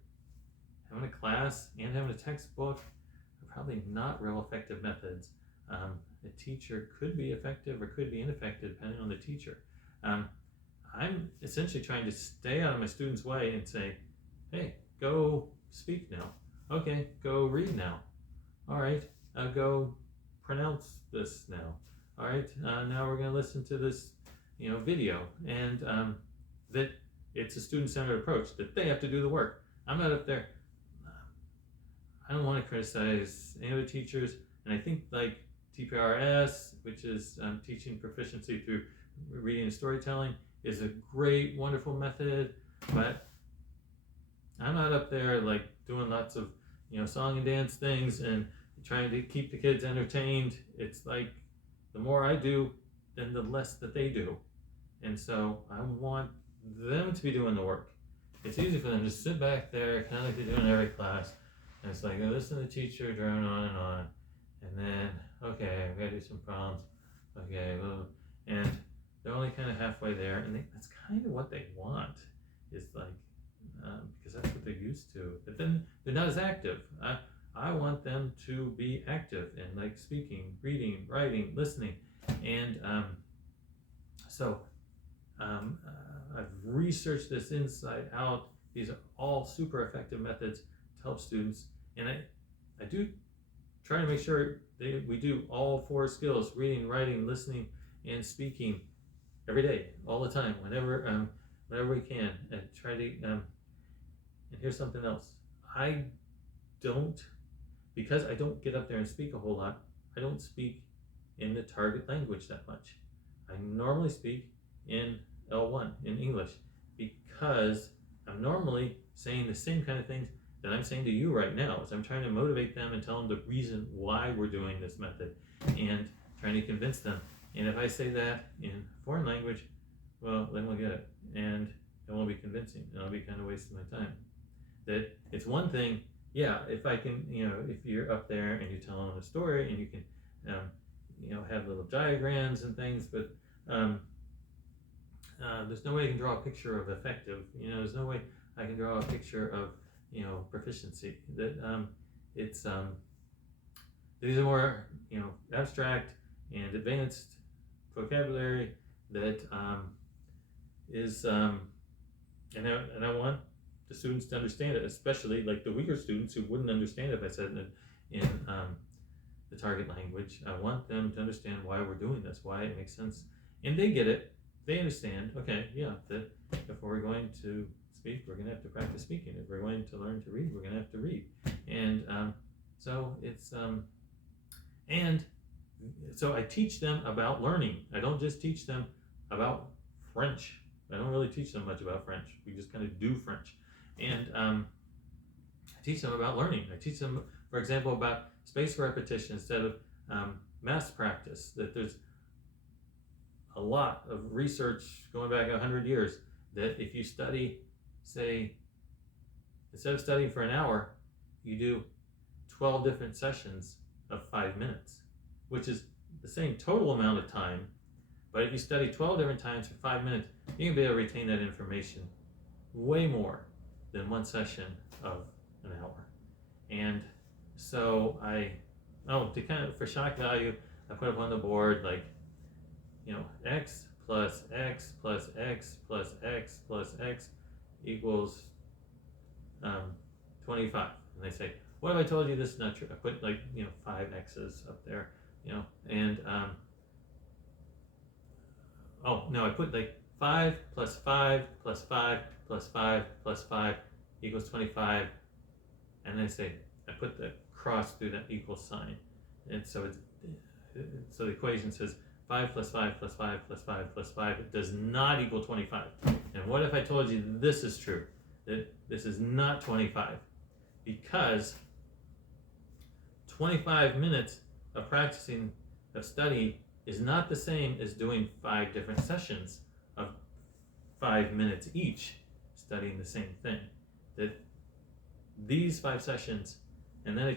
having a class and having a textbook are probably not real effective methods. A teacher could be effective or could be ineffective depending on the teacher. I'm essentially trying to stay out of my students' way and say, hey, go speak now. Okay, go read now. All right, go pronounce this now. All right, now we're going to listen to this, video, and that it's a student-centered approach, that they have to do the work. I'm not up there. I don't want to criticize any other teachers, and I think like TPRS, which is teaching proficiency through reading and storytelling, is a great, wonderful method, but I'm not up there like doing lots of song and dance things and trying to keep the kids entertained. It's like the more I do, then the less that they do, and so I want them to be doing the work. It's easy for them to sit back there, kind of like they do in every class, and it's like, I listen to the teacher drone on, and then, okay, I've got to do some problems, okay, well, and they're only kind of halfway there, and that's kind of what they want, is like, because that's what they're used to, but then they're not as active. I want them to be active and like speaking, reading, writing, listening, and I've researched this inside out. These are all super effective methods to help students, and I do try to make sure we do all 4 skills: reading, writing, listening, and speaking every day, all the time, whenever we can. And try to and here's something else. Because I don't get up there and speak a whole lot, I don't speak in the target language that much. I normally speak in L1 in English, because I'm normally saying the same kind of things that I'm saying to you right now, as I'm trying to motivate them and tell them the reason why we're doing this method, and trying to convince them. And if I say that in foreign language, well, then we'll get it, and it won't be convincing, and I'll be kind of wasting my time. That it's one thing, yeah, if I can, if you're up there and you tell them a story and you can, have little diagrams and things, but there's no way I can draw a picture of effective. There's no way I can draw a picture of proficiency. That it's these are more abstract and advanced vocabulary that is and I want the students to understand it, especially like the weaker students who wouldn't understand it if I said it in the target language. I want them to understand why we're doing this, why it makes sense, and they get it. They understand, okay, yeah, that if we're going to speak, we're going to have to practice speaking. If we're going to learn to read, we're going to have to read. And so it's, and so I teach them about learning. I don't just teach them about French. I don't really teach them much about French. We just kind of do French. And I teach them about learning. I teach them, for example, about spaced repetition instead of mass practice, that there's a lot of research going back 100 years that if you study, say, instead of studying for an hour, you do 12 different sessions of 5 minutes, which is the same total amount of time. But if you study 12 different times for 5 minutes, you can be able to retain that information way more than one session of an hour. And so to kind of, for shock value, I put up on the board like, x plus x plus x plus x plus x equals 25. And they say, what if I told you this is not true? I put like 5 x's up there, and oh no, I put like 5 plus 5 plus 5 plus 5 plus 5 equals 25. And they say, I put the cross through that equal sign. And so so the equation says 5 plus 5 plus 5 plus 5 plus 5. It does not equal 25. And what if I told you this is true? That this is not 25? Because 25 minutes of practicing, of study, is not the same as doing 5 different sessions of 5 minutes each studying the same thing. That these 5 sessions, and then I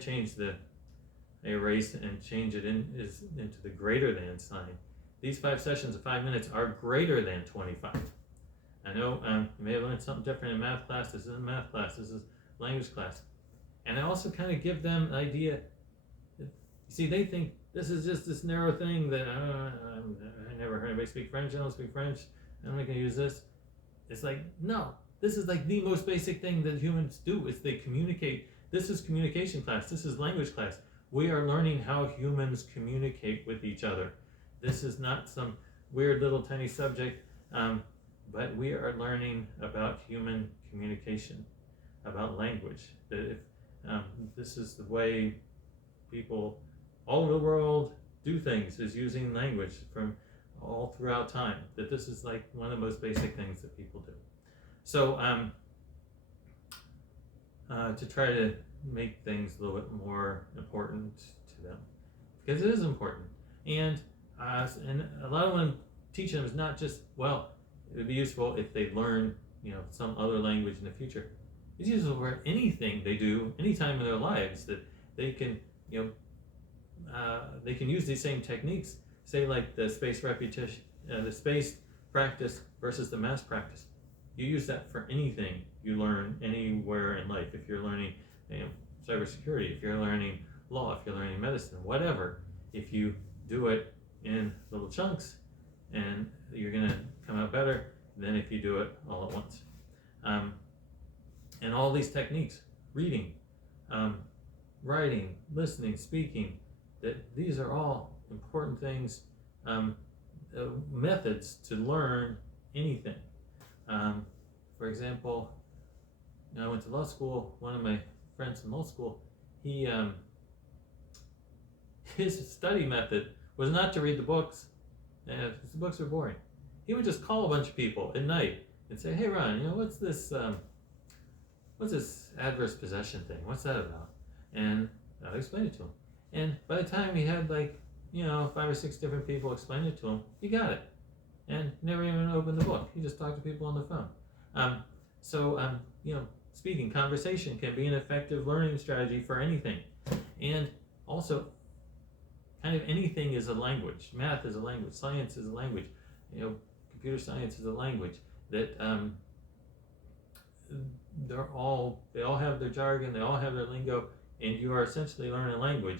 erase and change it into the greater than sign. These 5 sessions of 5 minutes are greater than 25. I know you may have learned something different in math class. This isn't math class, this is language class. And I also kind of give them an idea. You see, they think this is just this narrow thing that I never heard anybody speak French. I don't speak French. I'm not going to use this. It's like, no, this is like the most basic thing that humans do is they communicate. This is communication class. This is language class. We are learning how humans communicate with each other. This is not some weird little tiny subject, but we are learning about human communication, about language. This is the way people all over the world do things, is using language from all throughout time. That this is like one of the most basic things that people do. So to try to make things a little bit more important to them, because it is important. And a lot of them teaching them is not just, well, it would be useful if they learn, some other language in the future. It's useful for anything they do, anytime in their lives, that they can, they can use these same techniques. Say like the spaced repetition, the spaced practice versus the mass practice. You use that for anything you learn anywhere in life. If you're learning, cybersecurity, if you're learning law, if you're learning medicine, whatever. If you do it in little chunks, and you're gonna come out better than if you do it all at once. And all these techniques, reading, writing, listening, speaking, that these are all important things, methods to learn anything. For example, I went to law school. One of my friends in law school, his study method was not to read the books, because the books were boring. He would just call a bunch of people at night and say, "Hey, Ron, what's this adverse possession thing? What's that about?" And I'd explain it to him. And by the time he had 5 or 6 different people explain it to him, he got it. And never even opened the book. He just talked to people on the phone. Speaking, conversation can be an effective learning strategy for anything. And also, kind of anything is a language. Math is a language. Science is a language. Computer science is a language. That they all have their jargon. They all have their lingo, and you are essentially learning a language.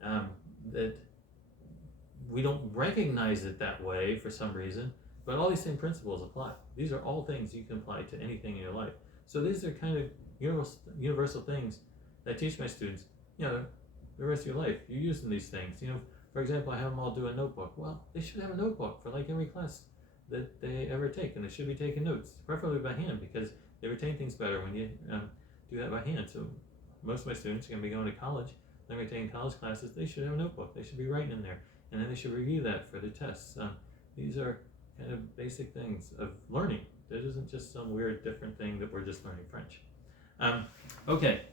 That we don't recognize it that way for some reason, but all these same principles apply. These are all things you can apply to anything in your life. So these are kind of universal things that I teach my students. The rest of your life, you're using these things. For example, I have them all do a notebook. Well, they should have a notebook for every class that they ever take, and they should be taking notes, preferably by hand, because they retain things better when you do that by hand. So most of my students are going to be going to college. They're going to be taking college classes. They should have a notebook. They should be writing in there, and then they should review that for the tests. These are kind of basic things of learning. There isn't just some weird different thing that we're just learning French. Okay.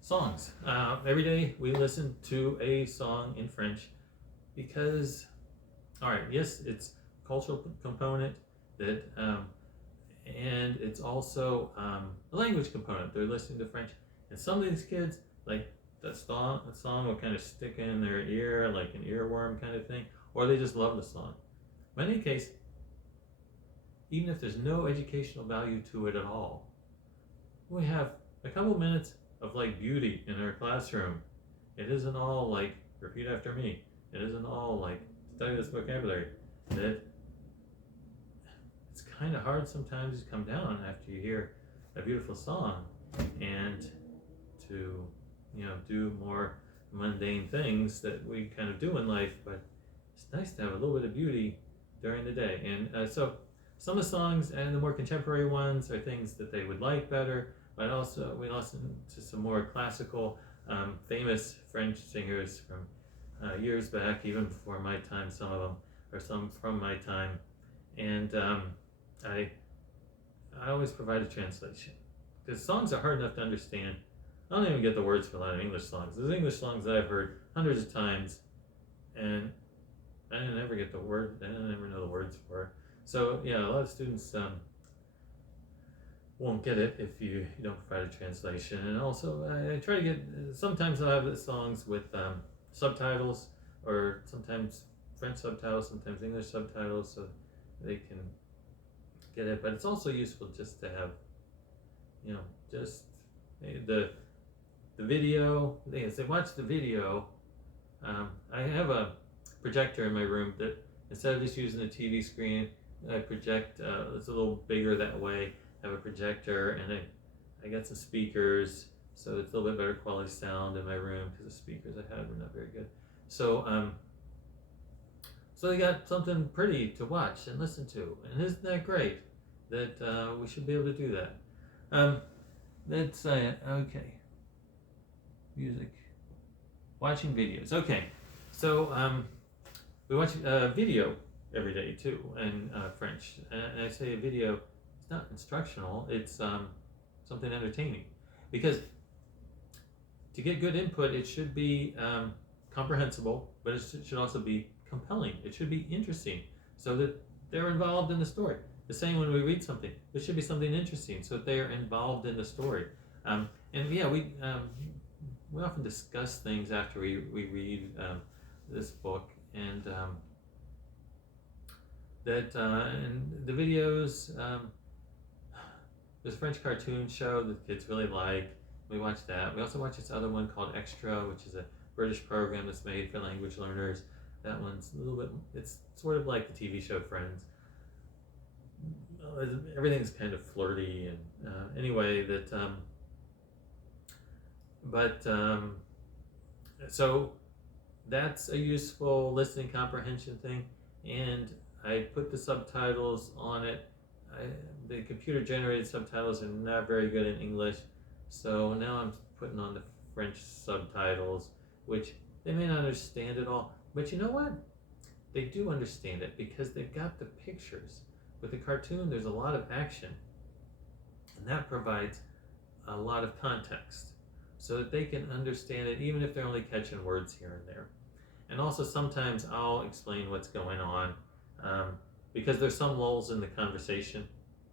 Songs. Every day we listen to a song in French because, yes, it's a cultural component that, and it's also a language component. They're listening to French, and some of these kids, the song will kind of stick in their ear like an earworm kind of thing, or they just love the song. But in any case, even if there's no educational value to it at all, we have a couple minutes of beauty in our classroom. It isn't all repeat after me. It isn't all study this vocabulary. That it's kind of hard sometimes to come down after you hear a beautiful song and to do more mundane things that we kind of do in life, but it's nice to have a little bit of beauty during the day. And so some of the songs and the more contemporary ones are things that they would like better. but also we listen to some more classical, famous French singers from years back, even before my time. Some of them, or some from my time, and I I always provide a translation because songs are hard enough to understand. I don't even get the words for a lot of English songs. There's English songs that I've heard hundreds of times, and I didn't ever get the word. I didn't ever know the words for it. So yeah, a lot of students won't get it if you don't provide a translation. And also, I try to get. Sometimes I'll have the songs with subtitles, or sometimes French subtitles, sometimes English subtitles, so they can get it. But it's also useful just to have, just the video. The thing is, they watch the video. I have a projector in my room that instead of just using a TV screen, I project. It's a little bigger that way. I have a projector, and I got some speakers, so it's a little bit better quality sound in my room because the speakers I had were not very good. So so they got something pretty to watch and listen to, and isn't that great? That we should be able to do that. That's okay. Music, watching videos. Okay, so we watch video every day too, in French. And I say a video. It's not instructional. It's something entertaining, because to get good input, it should be comprehensible, but it should also be compelling. It should be interesting, so that they're involved in the story. The same when we read something, there should be something interesting, so that they are involved in the story. And yeah, we often discuss things after we read this book, and and the videos. There's a French cartoon show that kids really like. We watch that. We also watch this other one called Extra, which is a British program that's made for language learners. That one's a little bit. It's sort of like the TV show Friends. Everything's kind of flirty, and anyway, so that's a useful listening comprehension thing, and I put the subtitles on it. The computer generated subtitles are not very good in English, so now I'm putting on the French subtitles, which they may not understand at all, but you know what? They do understand it because they've got the pictures. With the cartoon, there's a lot of action, and that provides a lot of context so that they can understand it, even if they're only catching words here and there. And also, sometimes I'll explain what's going on, because there's some lulls in the conversation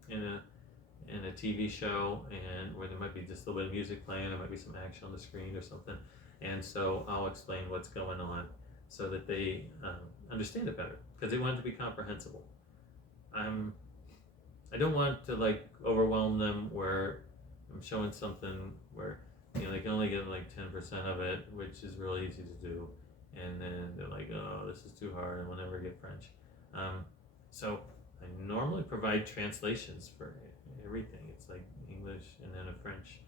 in a TV show, and where there might be just a little bit of music playing, there might be some action on the screen or something, and so I'll explain what's going on so that they understand it better, because they want it to be comprehensible. I don't want to overwhelm them where I'm showing something where they can only get 10% of it, which is really easy to do, and then they're like, oh, this is too hard, and we'll never get French. So I normally provide translations for everything. It's like English and then a French.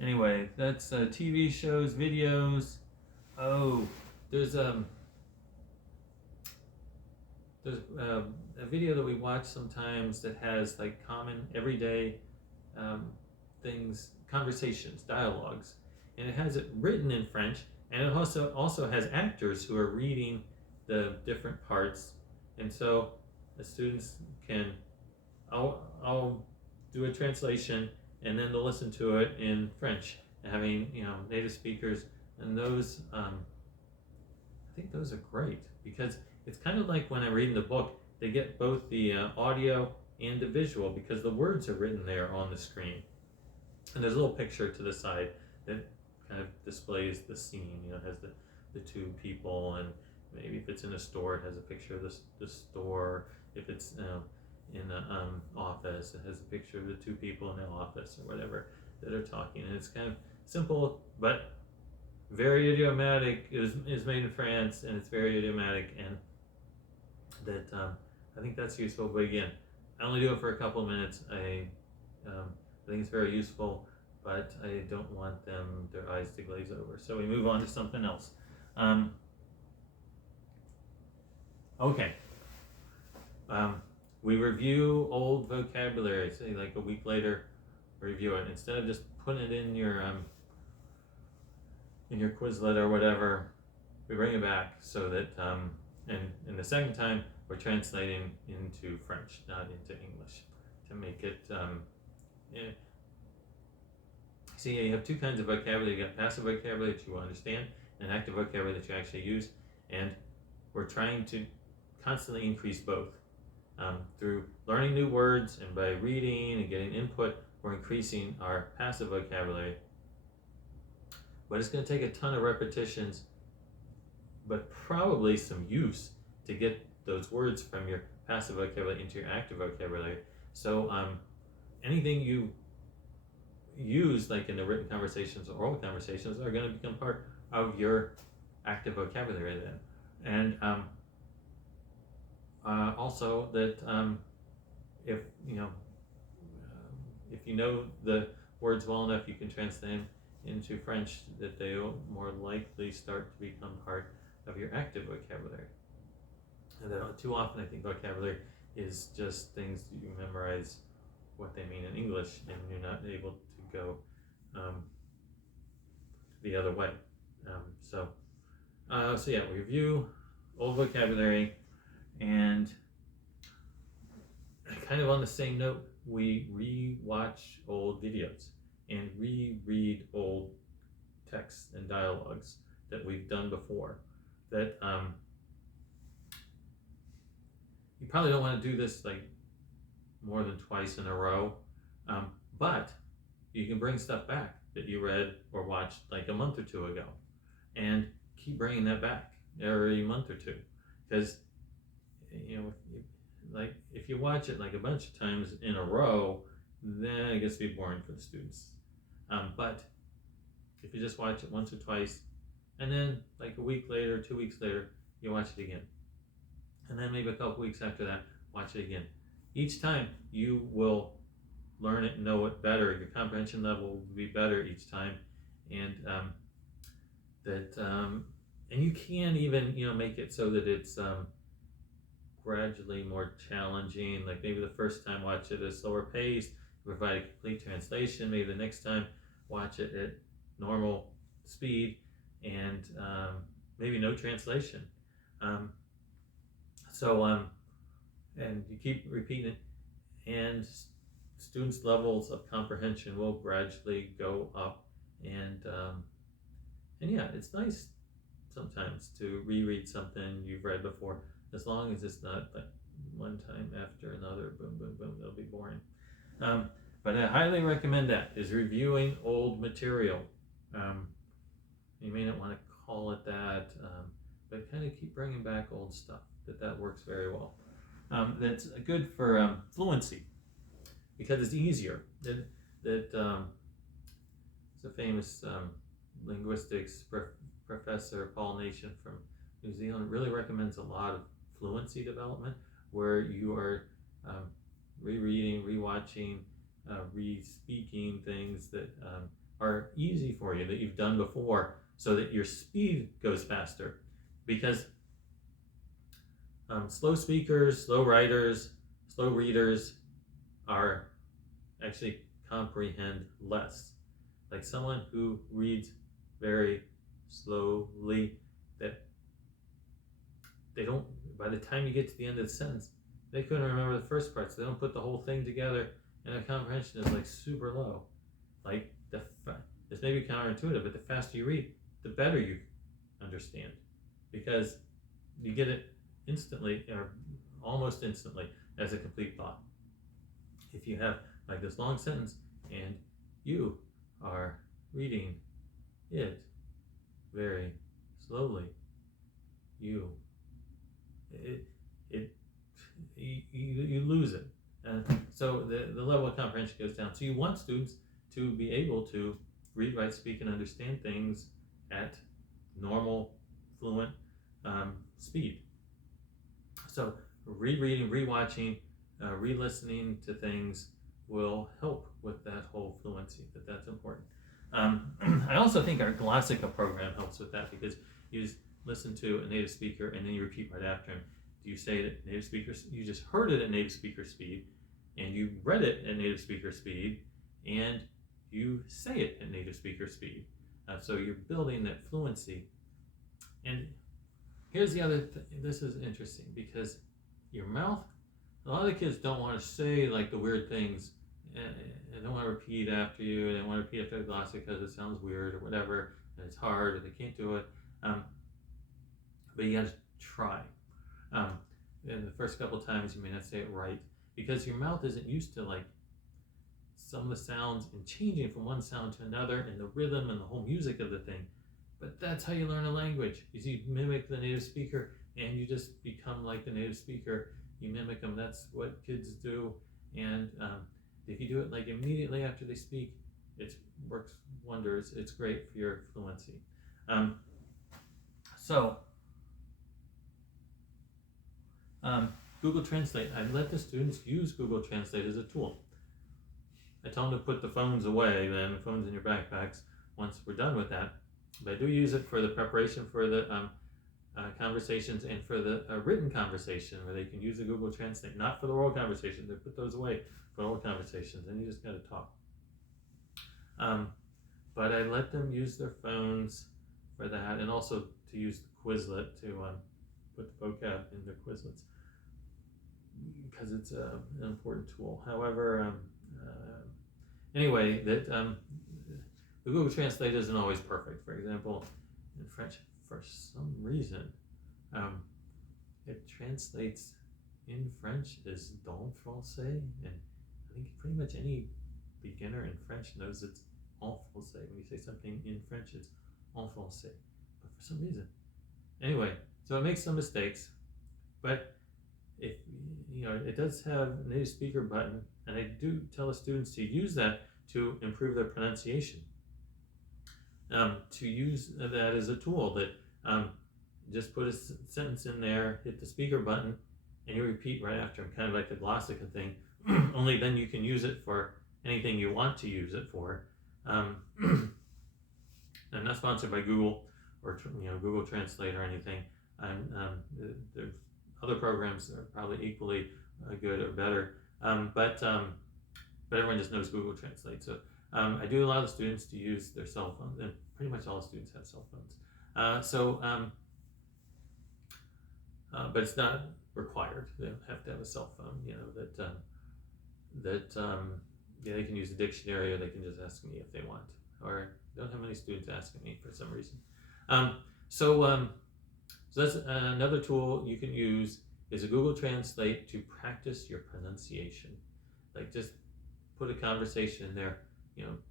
Anyway, that's TV shows, videos. Oh, there's a video that we watch sometimes that has common everyday things, conversations, dialogues, and it has it written in French, and it also has actors who are reading the different parts, and so the students can. I'll do a translation, and then they'll listen to it in French, having native speakers, and those I think those are great, because it's kind of like when I'm reading the book, they get both the audio and the visual, because the words are written there on the screen, and there's a little picture to the side that kind of displays the scene. It has the two people, and maybe if it's in a store, it has a picture of the store. If it's in an office, it has a picture of the two people in the office or whatever that are talking, and it's kind of simple but very idiomatic. It is made in France, and it's very idiomatic, and that I think that's useful. But again, I only do it for a couple of minutes. I think it's very useful, but I don't want their eyes to glaze over. So we move on to something else. Okay. We review old vocabulary, say like a week later, review it instead of just putting it in your Quizlet or whatever. We bring it back so that and the second time we're translating into French, not into English, to make it. See, you have two kinds of vocabulary. You got passive vocabulary that you understand, and active vocabulary that you actually use, and we're trying to constantly increase both through learning new words and by reading and getting input. We're increasing our passive vocabulary, but it's going to take a ton of repetitions, but probably some use to get those words from your passive vocabulary into your active vocabulary. So anything you use, like in the written conversations or oral conversations, are going to become part of your active vocabulary then. And also that if you know the words well enough, you can translate them into French, that they'll more likely start to become part of your active vocabulary. And that too often I think vocabulary is just things that you memorize what they mean in English, and you're not able to go the other way. So yeah, we review old vocabulary, and kind of on the same note, we re-watch old videos and reread old texts and dialogues that we've done before. That you probably don't want to do this like more than twice in a row, but you can bring stuff back that you read or watched like a month or two ago, and keep bringing that back every month or two, because like if you watch it like a bunch of times in a row, then it gets to be boring for the students. But if you just watch it once or twice, and then like a week later, 2 weeks later, you watch it again, and then maybe a couple weeks after that, watch it again. Each time you will learn it, know it better. Your comprehension level will be better each time, and and you can even make it so that it's gradually more challenging. Like maybe the first time watch it at a slower pace, provide a complete translation. Maybe the next time watch it at normal speed, and maybe no translation. And you keep repeating it, and students' levels of comprehension will gradually go up. And yeah, it's nice sometimes to reread something you've read before, as long as it's not like one time after another, boom, boom, boom, it'll be boring. But I highly recommend that, is reviewing old material. You may not want to call it that, but kind of keep bringing back old stuff. That works very well. That's good for fluency, because it's easier. It's a famous linguistics professor, Paul Nation from New Zealand, really recommends a lot of fluency development, where you are rereading, rewatching, re-speaking things that are easy for you, that you've done before, so that your speed goes faster. Because slow speakers, slow writers, slow readers are actually comprehend less. Like someone who reads very slowly, that they don't, by the time you get to the end of the sentence, they couldn't remember the first part, so they don't put the whole thing together, and their comprehension is like super low. Like this may be counterintuitive, but the faster you read, the better you understand, because you get it instantly, or almost instantly, as a complete thought. If you have like this long sentence and you are reading it very slowly, you lose it. So the level of comprehension goes down. So you want students to be able to read, write, speak, and understand things at normal, fluent speed. So rereading, rewatching, re-listening to things will help with that whole fluency. That's important. I also think our Glossica program helps with that, because you just listen to a native speaker and then you repeat right after him. you say it at native speaker, you just heard it at native speaker speed, and you read it at native speaker speed, and you say it at native speaker speed. So you're building that fluency. And here's the other thing. This is interesting because your mouth, a lot of kids don't want to say like the weird things, and they don't want to repeat after you, they don't want to repeat after the glossary because it sounds weird or whatever, and it's hard or they can't do it. But you got to try. And the first couple times you may not say it right because your mouth isn't used to like some of the sounds and changing from one sound to another and the rhythm and the whole music of the thing. But that's how you learn a language, is you mimic the native speaker and you just become like the native speaker. You mimic them. That's what kids do. And if you do it like immediately after they speak, it works wonders. It's great for your fluency. Google Translate. I let the students use Google Translate as a tool. I tell them to put the phones away, then the phones in your backpacks once we're done with that. But I do use it for the preparation for the conversations and for the written conversation where they can use the Google Translate, not for the oral conversation. They put those away for oral conversations, and you just got to talk. But I let them use their phones for that, and also to use the Quizlet to put the vocab in their Quizlets because it's an important tool. However, anyway, that the Google Translate isn't always perfect. For example, in French, for some reason, it translates in French as dans français, and I think pretty much any beginner in French knows it's en français. When you say something in French, it's en français. But for some reason, anyway, so it makes some mistakes, but if it does have a native speaker button, and I do tell the students to use that to improve their pronunciation. To use that as a tool that just put a sentence in there, hit the speaker button, and you repeat right after them, kind of like the Glossika thing, only then you can use it for anything you want to use it for. I'm not sponsored by Google or Google Translate or anything. There's other programs that are probably equally good or better, but everyone just knows Google Translate. So I do allow the students to use their cell phones, and pretty much all the students have cell phones. But it's not required. They don't have to have a cell phone. They can use a dictionary, or they can just ask me if they want. Or I don't have many students asking me for some reason. So that's another tool you can use is a Google Translate to practice your pronunciation. Like just put a conversation in there.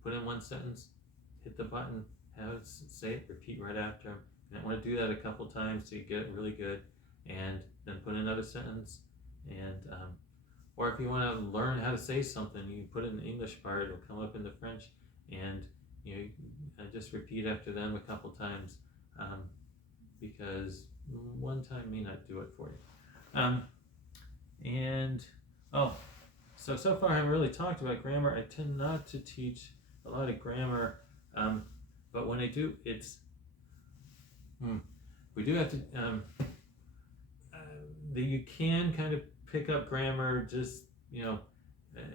Put in one sentence, hit the button, have it say it, repeat right after them. And I want to do that a couple times so you get it really good. And then put in another sentence. And or if you want to learn how to say something, you can put it in the English part. It'll come up in the French, and just repeat after them a couple times, because one time may not do it for you. So far I haven't really talked about grammar. I tend not to teach a lot of grammar, but when I do, we do have to, you can kind of pick up grammar just,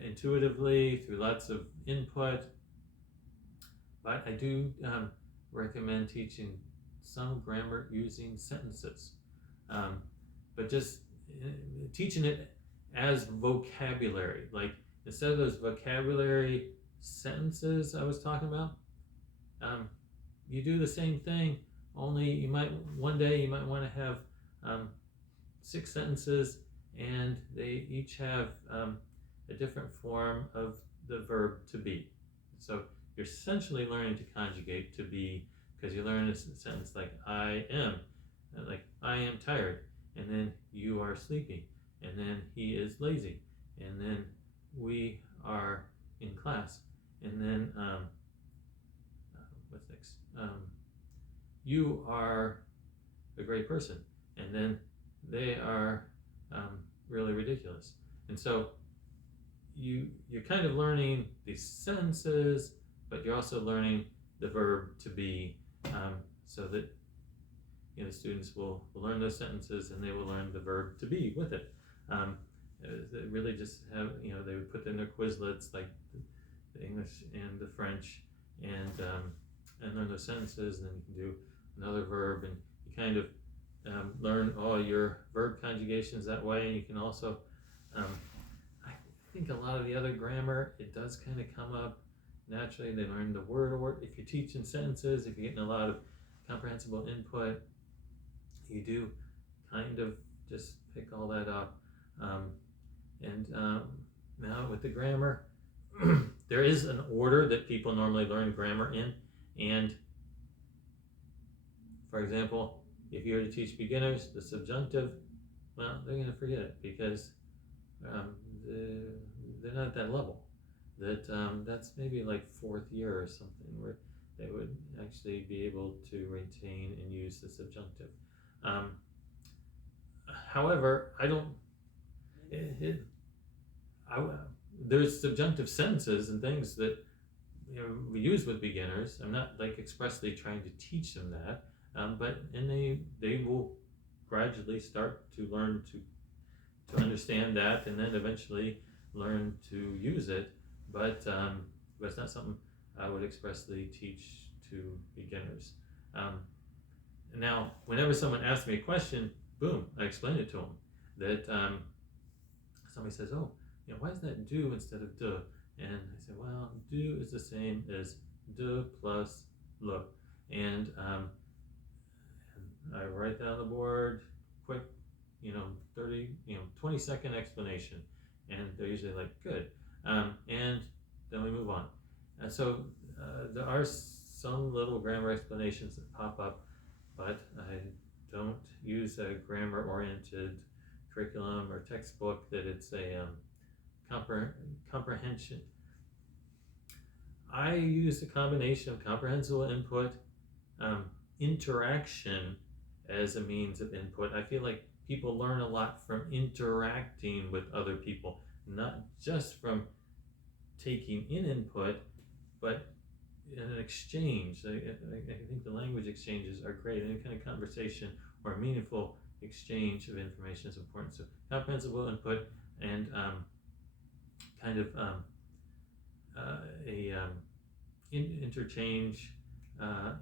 intuitively through lots of input, but I do recommend teaching some grammar using sentences, but just teaching it as vocabulary. Like instead of those vocabulary sentences I was talking about, you do the same thing, only one day you might want to have 6 sentences, and they each have a different form of the verb to be. So you're essentially learning to conjugate to be, because you learn a sentence like I am tired, and then you are sleepy, and then he is lazy, and then we are in class, and then what's next? You are a great person, and then they are really ridiculous. And so you're kind of learning these sentences, but you're also learning the verb to be, so that the students will learn those sentences, and they will learn the verb to be with it. They really just have, they would put in their Quizlets, like the English and the French, and learn those sentences, and then you can do another verb, and you kind of learn all your verb conjugations that way. And you can also, I think a lot of the other grammar, it does kind of come up naturally. They learn the word order. If you're teaching sentences, if you're getting a lot of comprehensible input, you do kind of just pick all that up. Now with the grammar, there is an order that people normally learn grammar in. And for example, if you were to teach beginners the subjunctive, well, they're going to forget it because they're not at that level. That's maybe like fourth year or something where they would actually be able to retain and use the subjunctive. However, there's subjunctive sentences and things that we use with beginners. I'm not like expressly trying to teach them that, they will gradually start to learn to understand that, and then eventually learn to use it. But it's not something I would expressly teach to beginners. Now, whenever someone asks me a question, boom, I explain it to them. That somebody says, "Oh, why is that do instead of de?" And I say, "Well, do is the same as de plus le," and I write that on the board, quick, 30, 20-second explanation, and they're usually like, "Good," and then we move on. And so there are some little grammar explanations that pop up, but I don't use a grammar-oriented curriculum or textbook that it's a comprehension. I use a combination of comprehensible input, interaction as a means of input. I feel like people learn a lot from interacting with other people, not just from taking in input, but in an exchange. I think the language exchanges are great. Any kind of conversation or meaningful exchange of information is important. So comprehensible input and interchange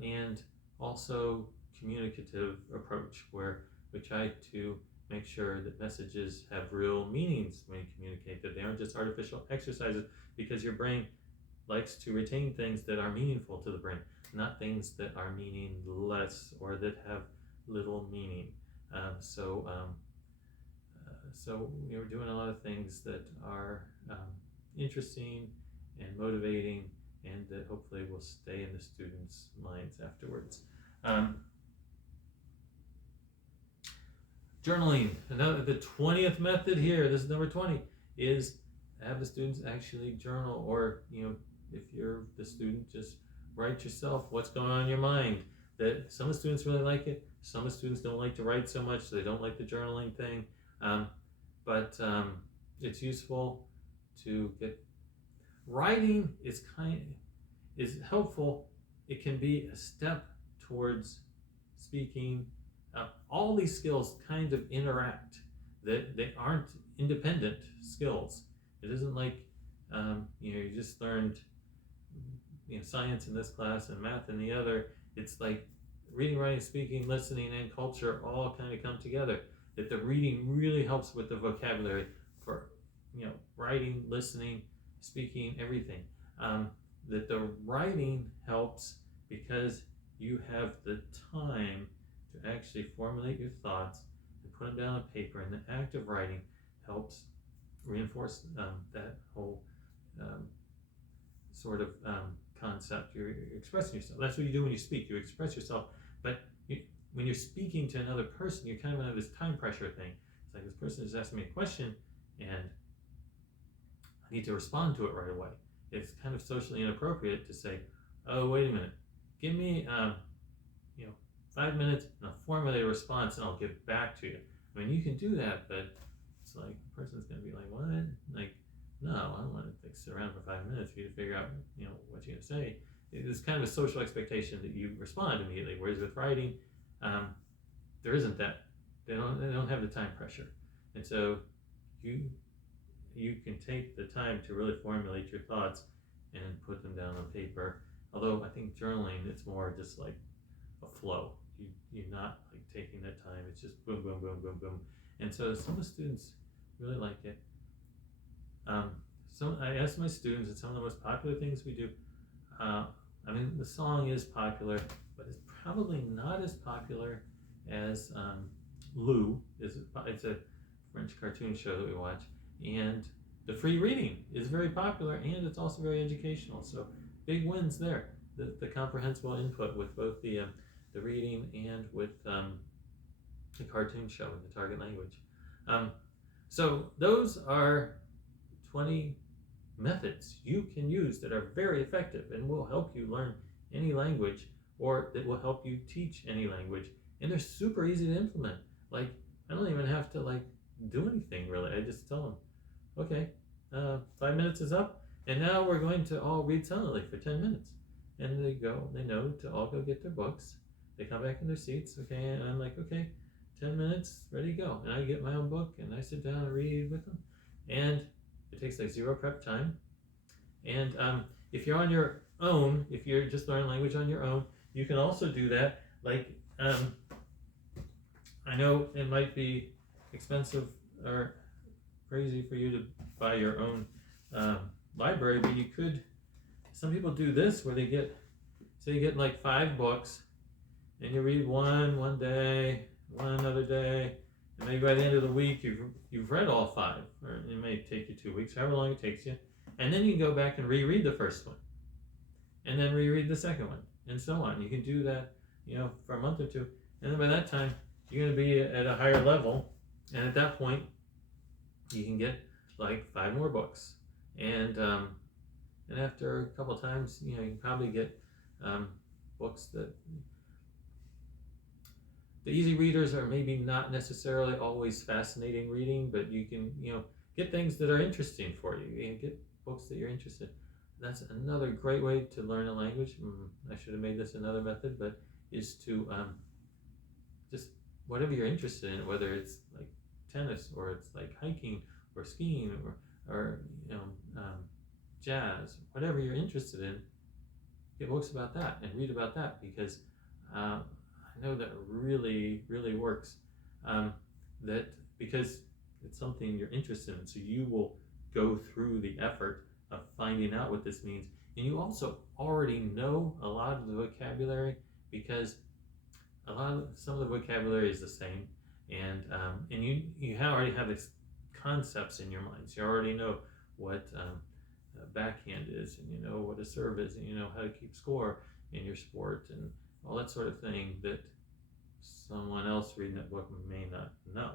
and also communicative approach, where we try to make sure that messages have real meanings when you communicate, that they aren't just artificial exercises, because your brain likes to retain things that are meaningful to the brain, not things that are meaningless or that have little meaning. So we're doing a lot of things that are interesting and motivating, and that hopefully will stay in the students' minds afterwards. Journaling, the 20th method here, this is number 20, is have the students actually journal, or if you're the student, just write yourself what's going on in your mind. That some of the students really like it, some of the students don't like to write so much, so they don't like the journaling thing, but it's useful to get. Writing is helpful. It can be a step towards speaking. All these skills kind of interact. That they aren't independent skills. It isn't like you just learned science in this class and math in the other. It's like reading, writing, speaking, listening, and culture all kind of come together. That the reading really helps with the vocabulary for writing, listening, speaking, everything. That the writing helps because you have the time to actually formulate your thoughts and put them down on paper, and the act of writing helps reinforce that whole sort of concept. You're expressing yourself. That's what you do when you speak. You express yourself. But when you're speaking to another person, you're kind of under this time pressure thing. It's like this person is asking me a question, and I need to respond to it right away. It's kind of socially inappropriate to say, "Oh, wait a minute, give me 5 minutes and I'll formulate a response and I'll get back to you." I mean, you can do that, but it's like the person's going to be like, "What?" Like, no, I don't want to sit around for 5 minutes for you to figure out what you're going to say. It's kind of a social expectation that you respond immediately. Whereas with writing, there isn't that. They don't have the time pressure, and so you can take the time to really formulate your thoughts and put them down on paper. Although I think journaling, it's more just like a flow. You're not like taking that time. It's just boom, boom, boom, boom, boom. And so some of the students really like it. So I asked my students, and some of the most popular things we do. I mean, the song is popular, but it's probably not as popular as Lou. It's a French cartoon show that we watch, and the free reading is very popular, and it's also very educational. So big wins there. The comprehensible input with both the reading and with the cartoon show in the target language. So those are 20 methods you can use that are very effective and will help you learn any language, or that will help you teach any language. And they're super easy to implement. Like, I don't even have to like do anything really. I just tell them, okay, 5 minutes is up, and now we're going to all read silently for 10 minutes. And they know to all go get their books. They come back in their seats, okay, and I'm like, okay, 10 minutes, ready to go. And I get my own book, and I sit down and read with them. And it takes like 0 prep time. And if you're on your own, if you're just learning language on your own, you can also do that. Like, I know it might be expensive or crazy for you to buy your own library, but you could. Some people do this where they get, say you get like 5 books, and you read one day, one another day, and maybe by the end of the week you've read all 5, or it may take you 2 weeks, however long it takes you, and then you can go back and reread the first one, and then reread the second one, and so on. You can do that, for a month or 2, and then by that time you're going to be at a higher level, and at that point you can get like 5 more books, and after a couple of times, you can probably get books that the easy readers are maybe not necessarily always fascinating reading, but you can get things that are interesting for you. You get books that you're interested in. That's another great way to learn a language. I should have made this another method, but is to just whatever you're interested in, whether it's like tennis, or it's like hiking or skiing, or jazz, whatever you're interested in, get books about that and read about that, because I know that really, really works. That because it's something you're interested in, so you will go through the effort of finding out what this means, and you also already know a lot of the vocabulary, because some of the vocabulary is the same, and you already have these concepts in your mind, so you already know what backhand is, and you know what a serve is, and you know how to keep score in your sport, and all that sort of thing that someone else reading that book may not know.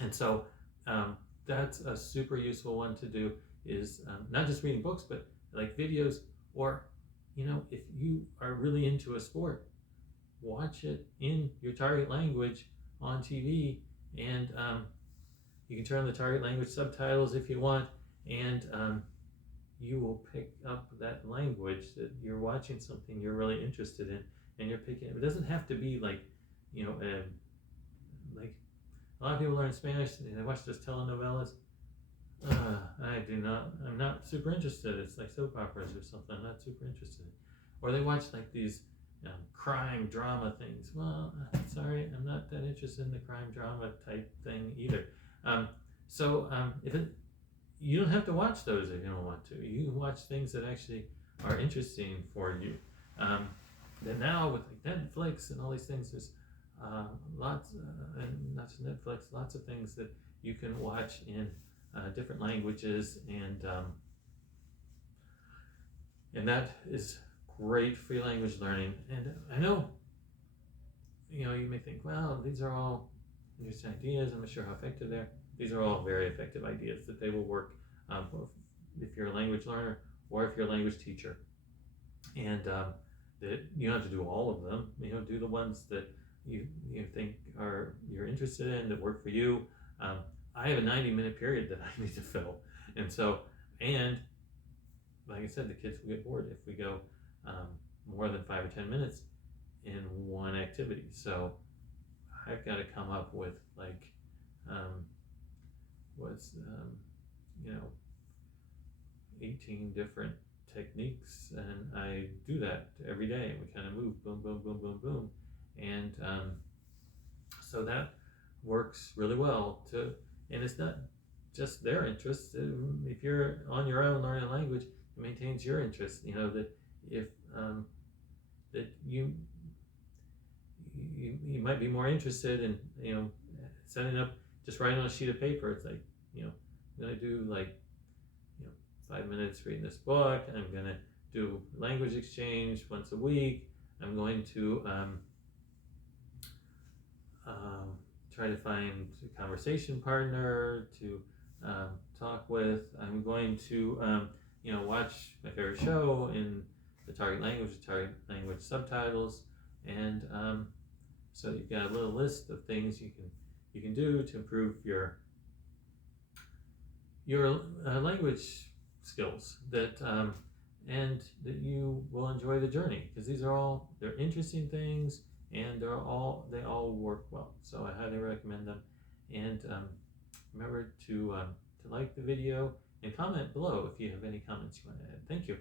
And so that's a super useful one to do, is not just reading books, but like videos, or if you are really into a sport, watch it in your target language on TV, and you can turn on the target language subtitles if you want, and you will pick up that language that you're watching something you're really interested in, and you're picking. It doesn't have to be like, like a lot of people learn Spanish and they watch those telenovelas. I'm not super interested. It's like soap operas or something. I'm not super interested in. Or they watch like these crime drama things. Well, sorry, I'm not that interested in the crime drama type thing either. You don't have to watch those if you don't want to. You can watch things that actually are interesting for you. Then now with like Netflix and all these things, there's lots, and not just Netflix, lots of things that you can watch in different languages, and that is great free language learning. And I know, you may think, well, these are all interesting ideas. I'm not sure how effective they are. These are all very effective ideas that they will work if you're a language learner or if you're a language teacher. And that you don't have to do all of them. Do the ones that you think you're interested in, that work for you. I have a 90-minute period that I need to fill, and like I said, the kids will get bored if we go more than 5 or 10 minutes in one activity. So I've got to come up with like what's 18 different techniques, and I do that every day. We kind of move, boom, boom, boom, boom, boom, and so that works really well. And it's not just their interests. If you're on your own learning a language, it maintains your interest. That if that you might be more interested in setting up, just writing on a sheet of paper. It's like I'm gonna do like 5 minutes reading this book. I'm gonna do language exchange once a week. I'm going to try to find a conversation partner to talk with. I'm going to watch my favorite show in the target language subtitles, and so you've got a little list of things you can do to improve your language skills, and that you will enjoy the journey, because they're interesting things, and they all work well. So I highly recommend them. And remember to like the video and comment below if you have any comments you want to add. Thank you.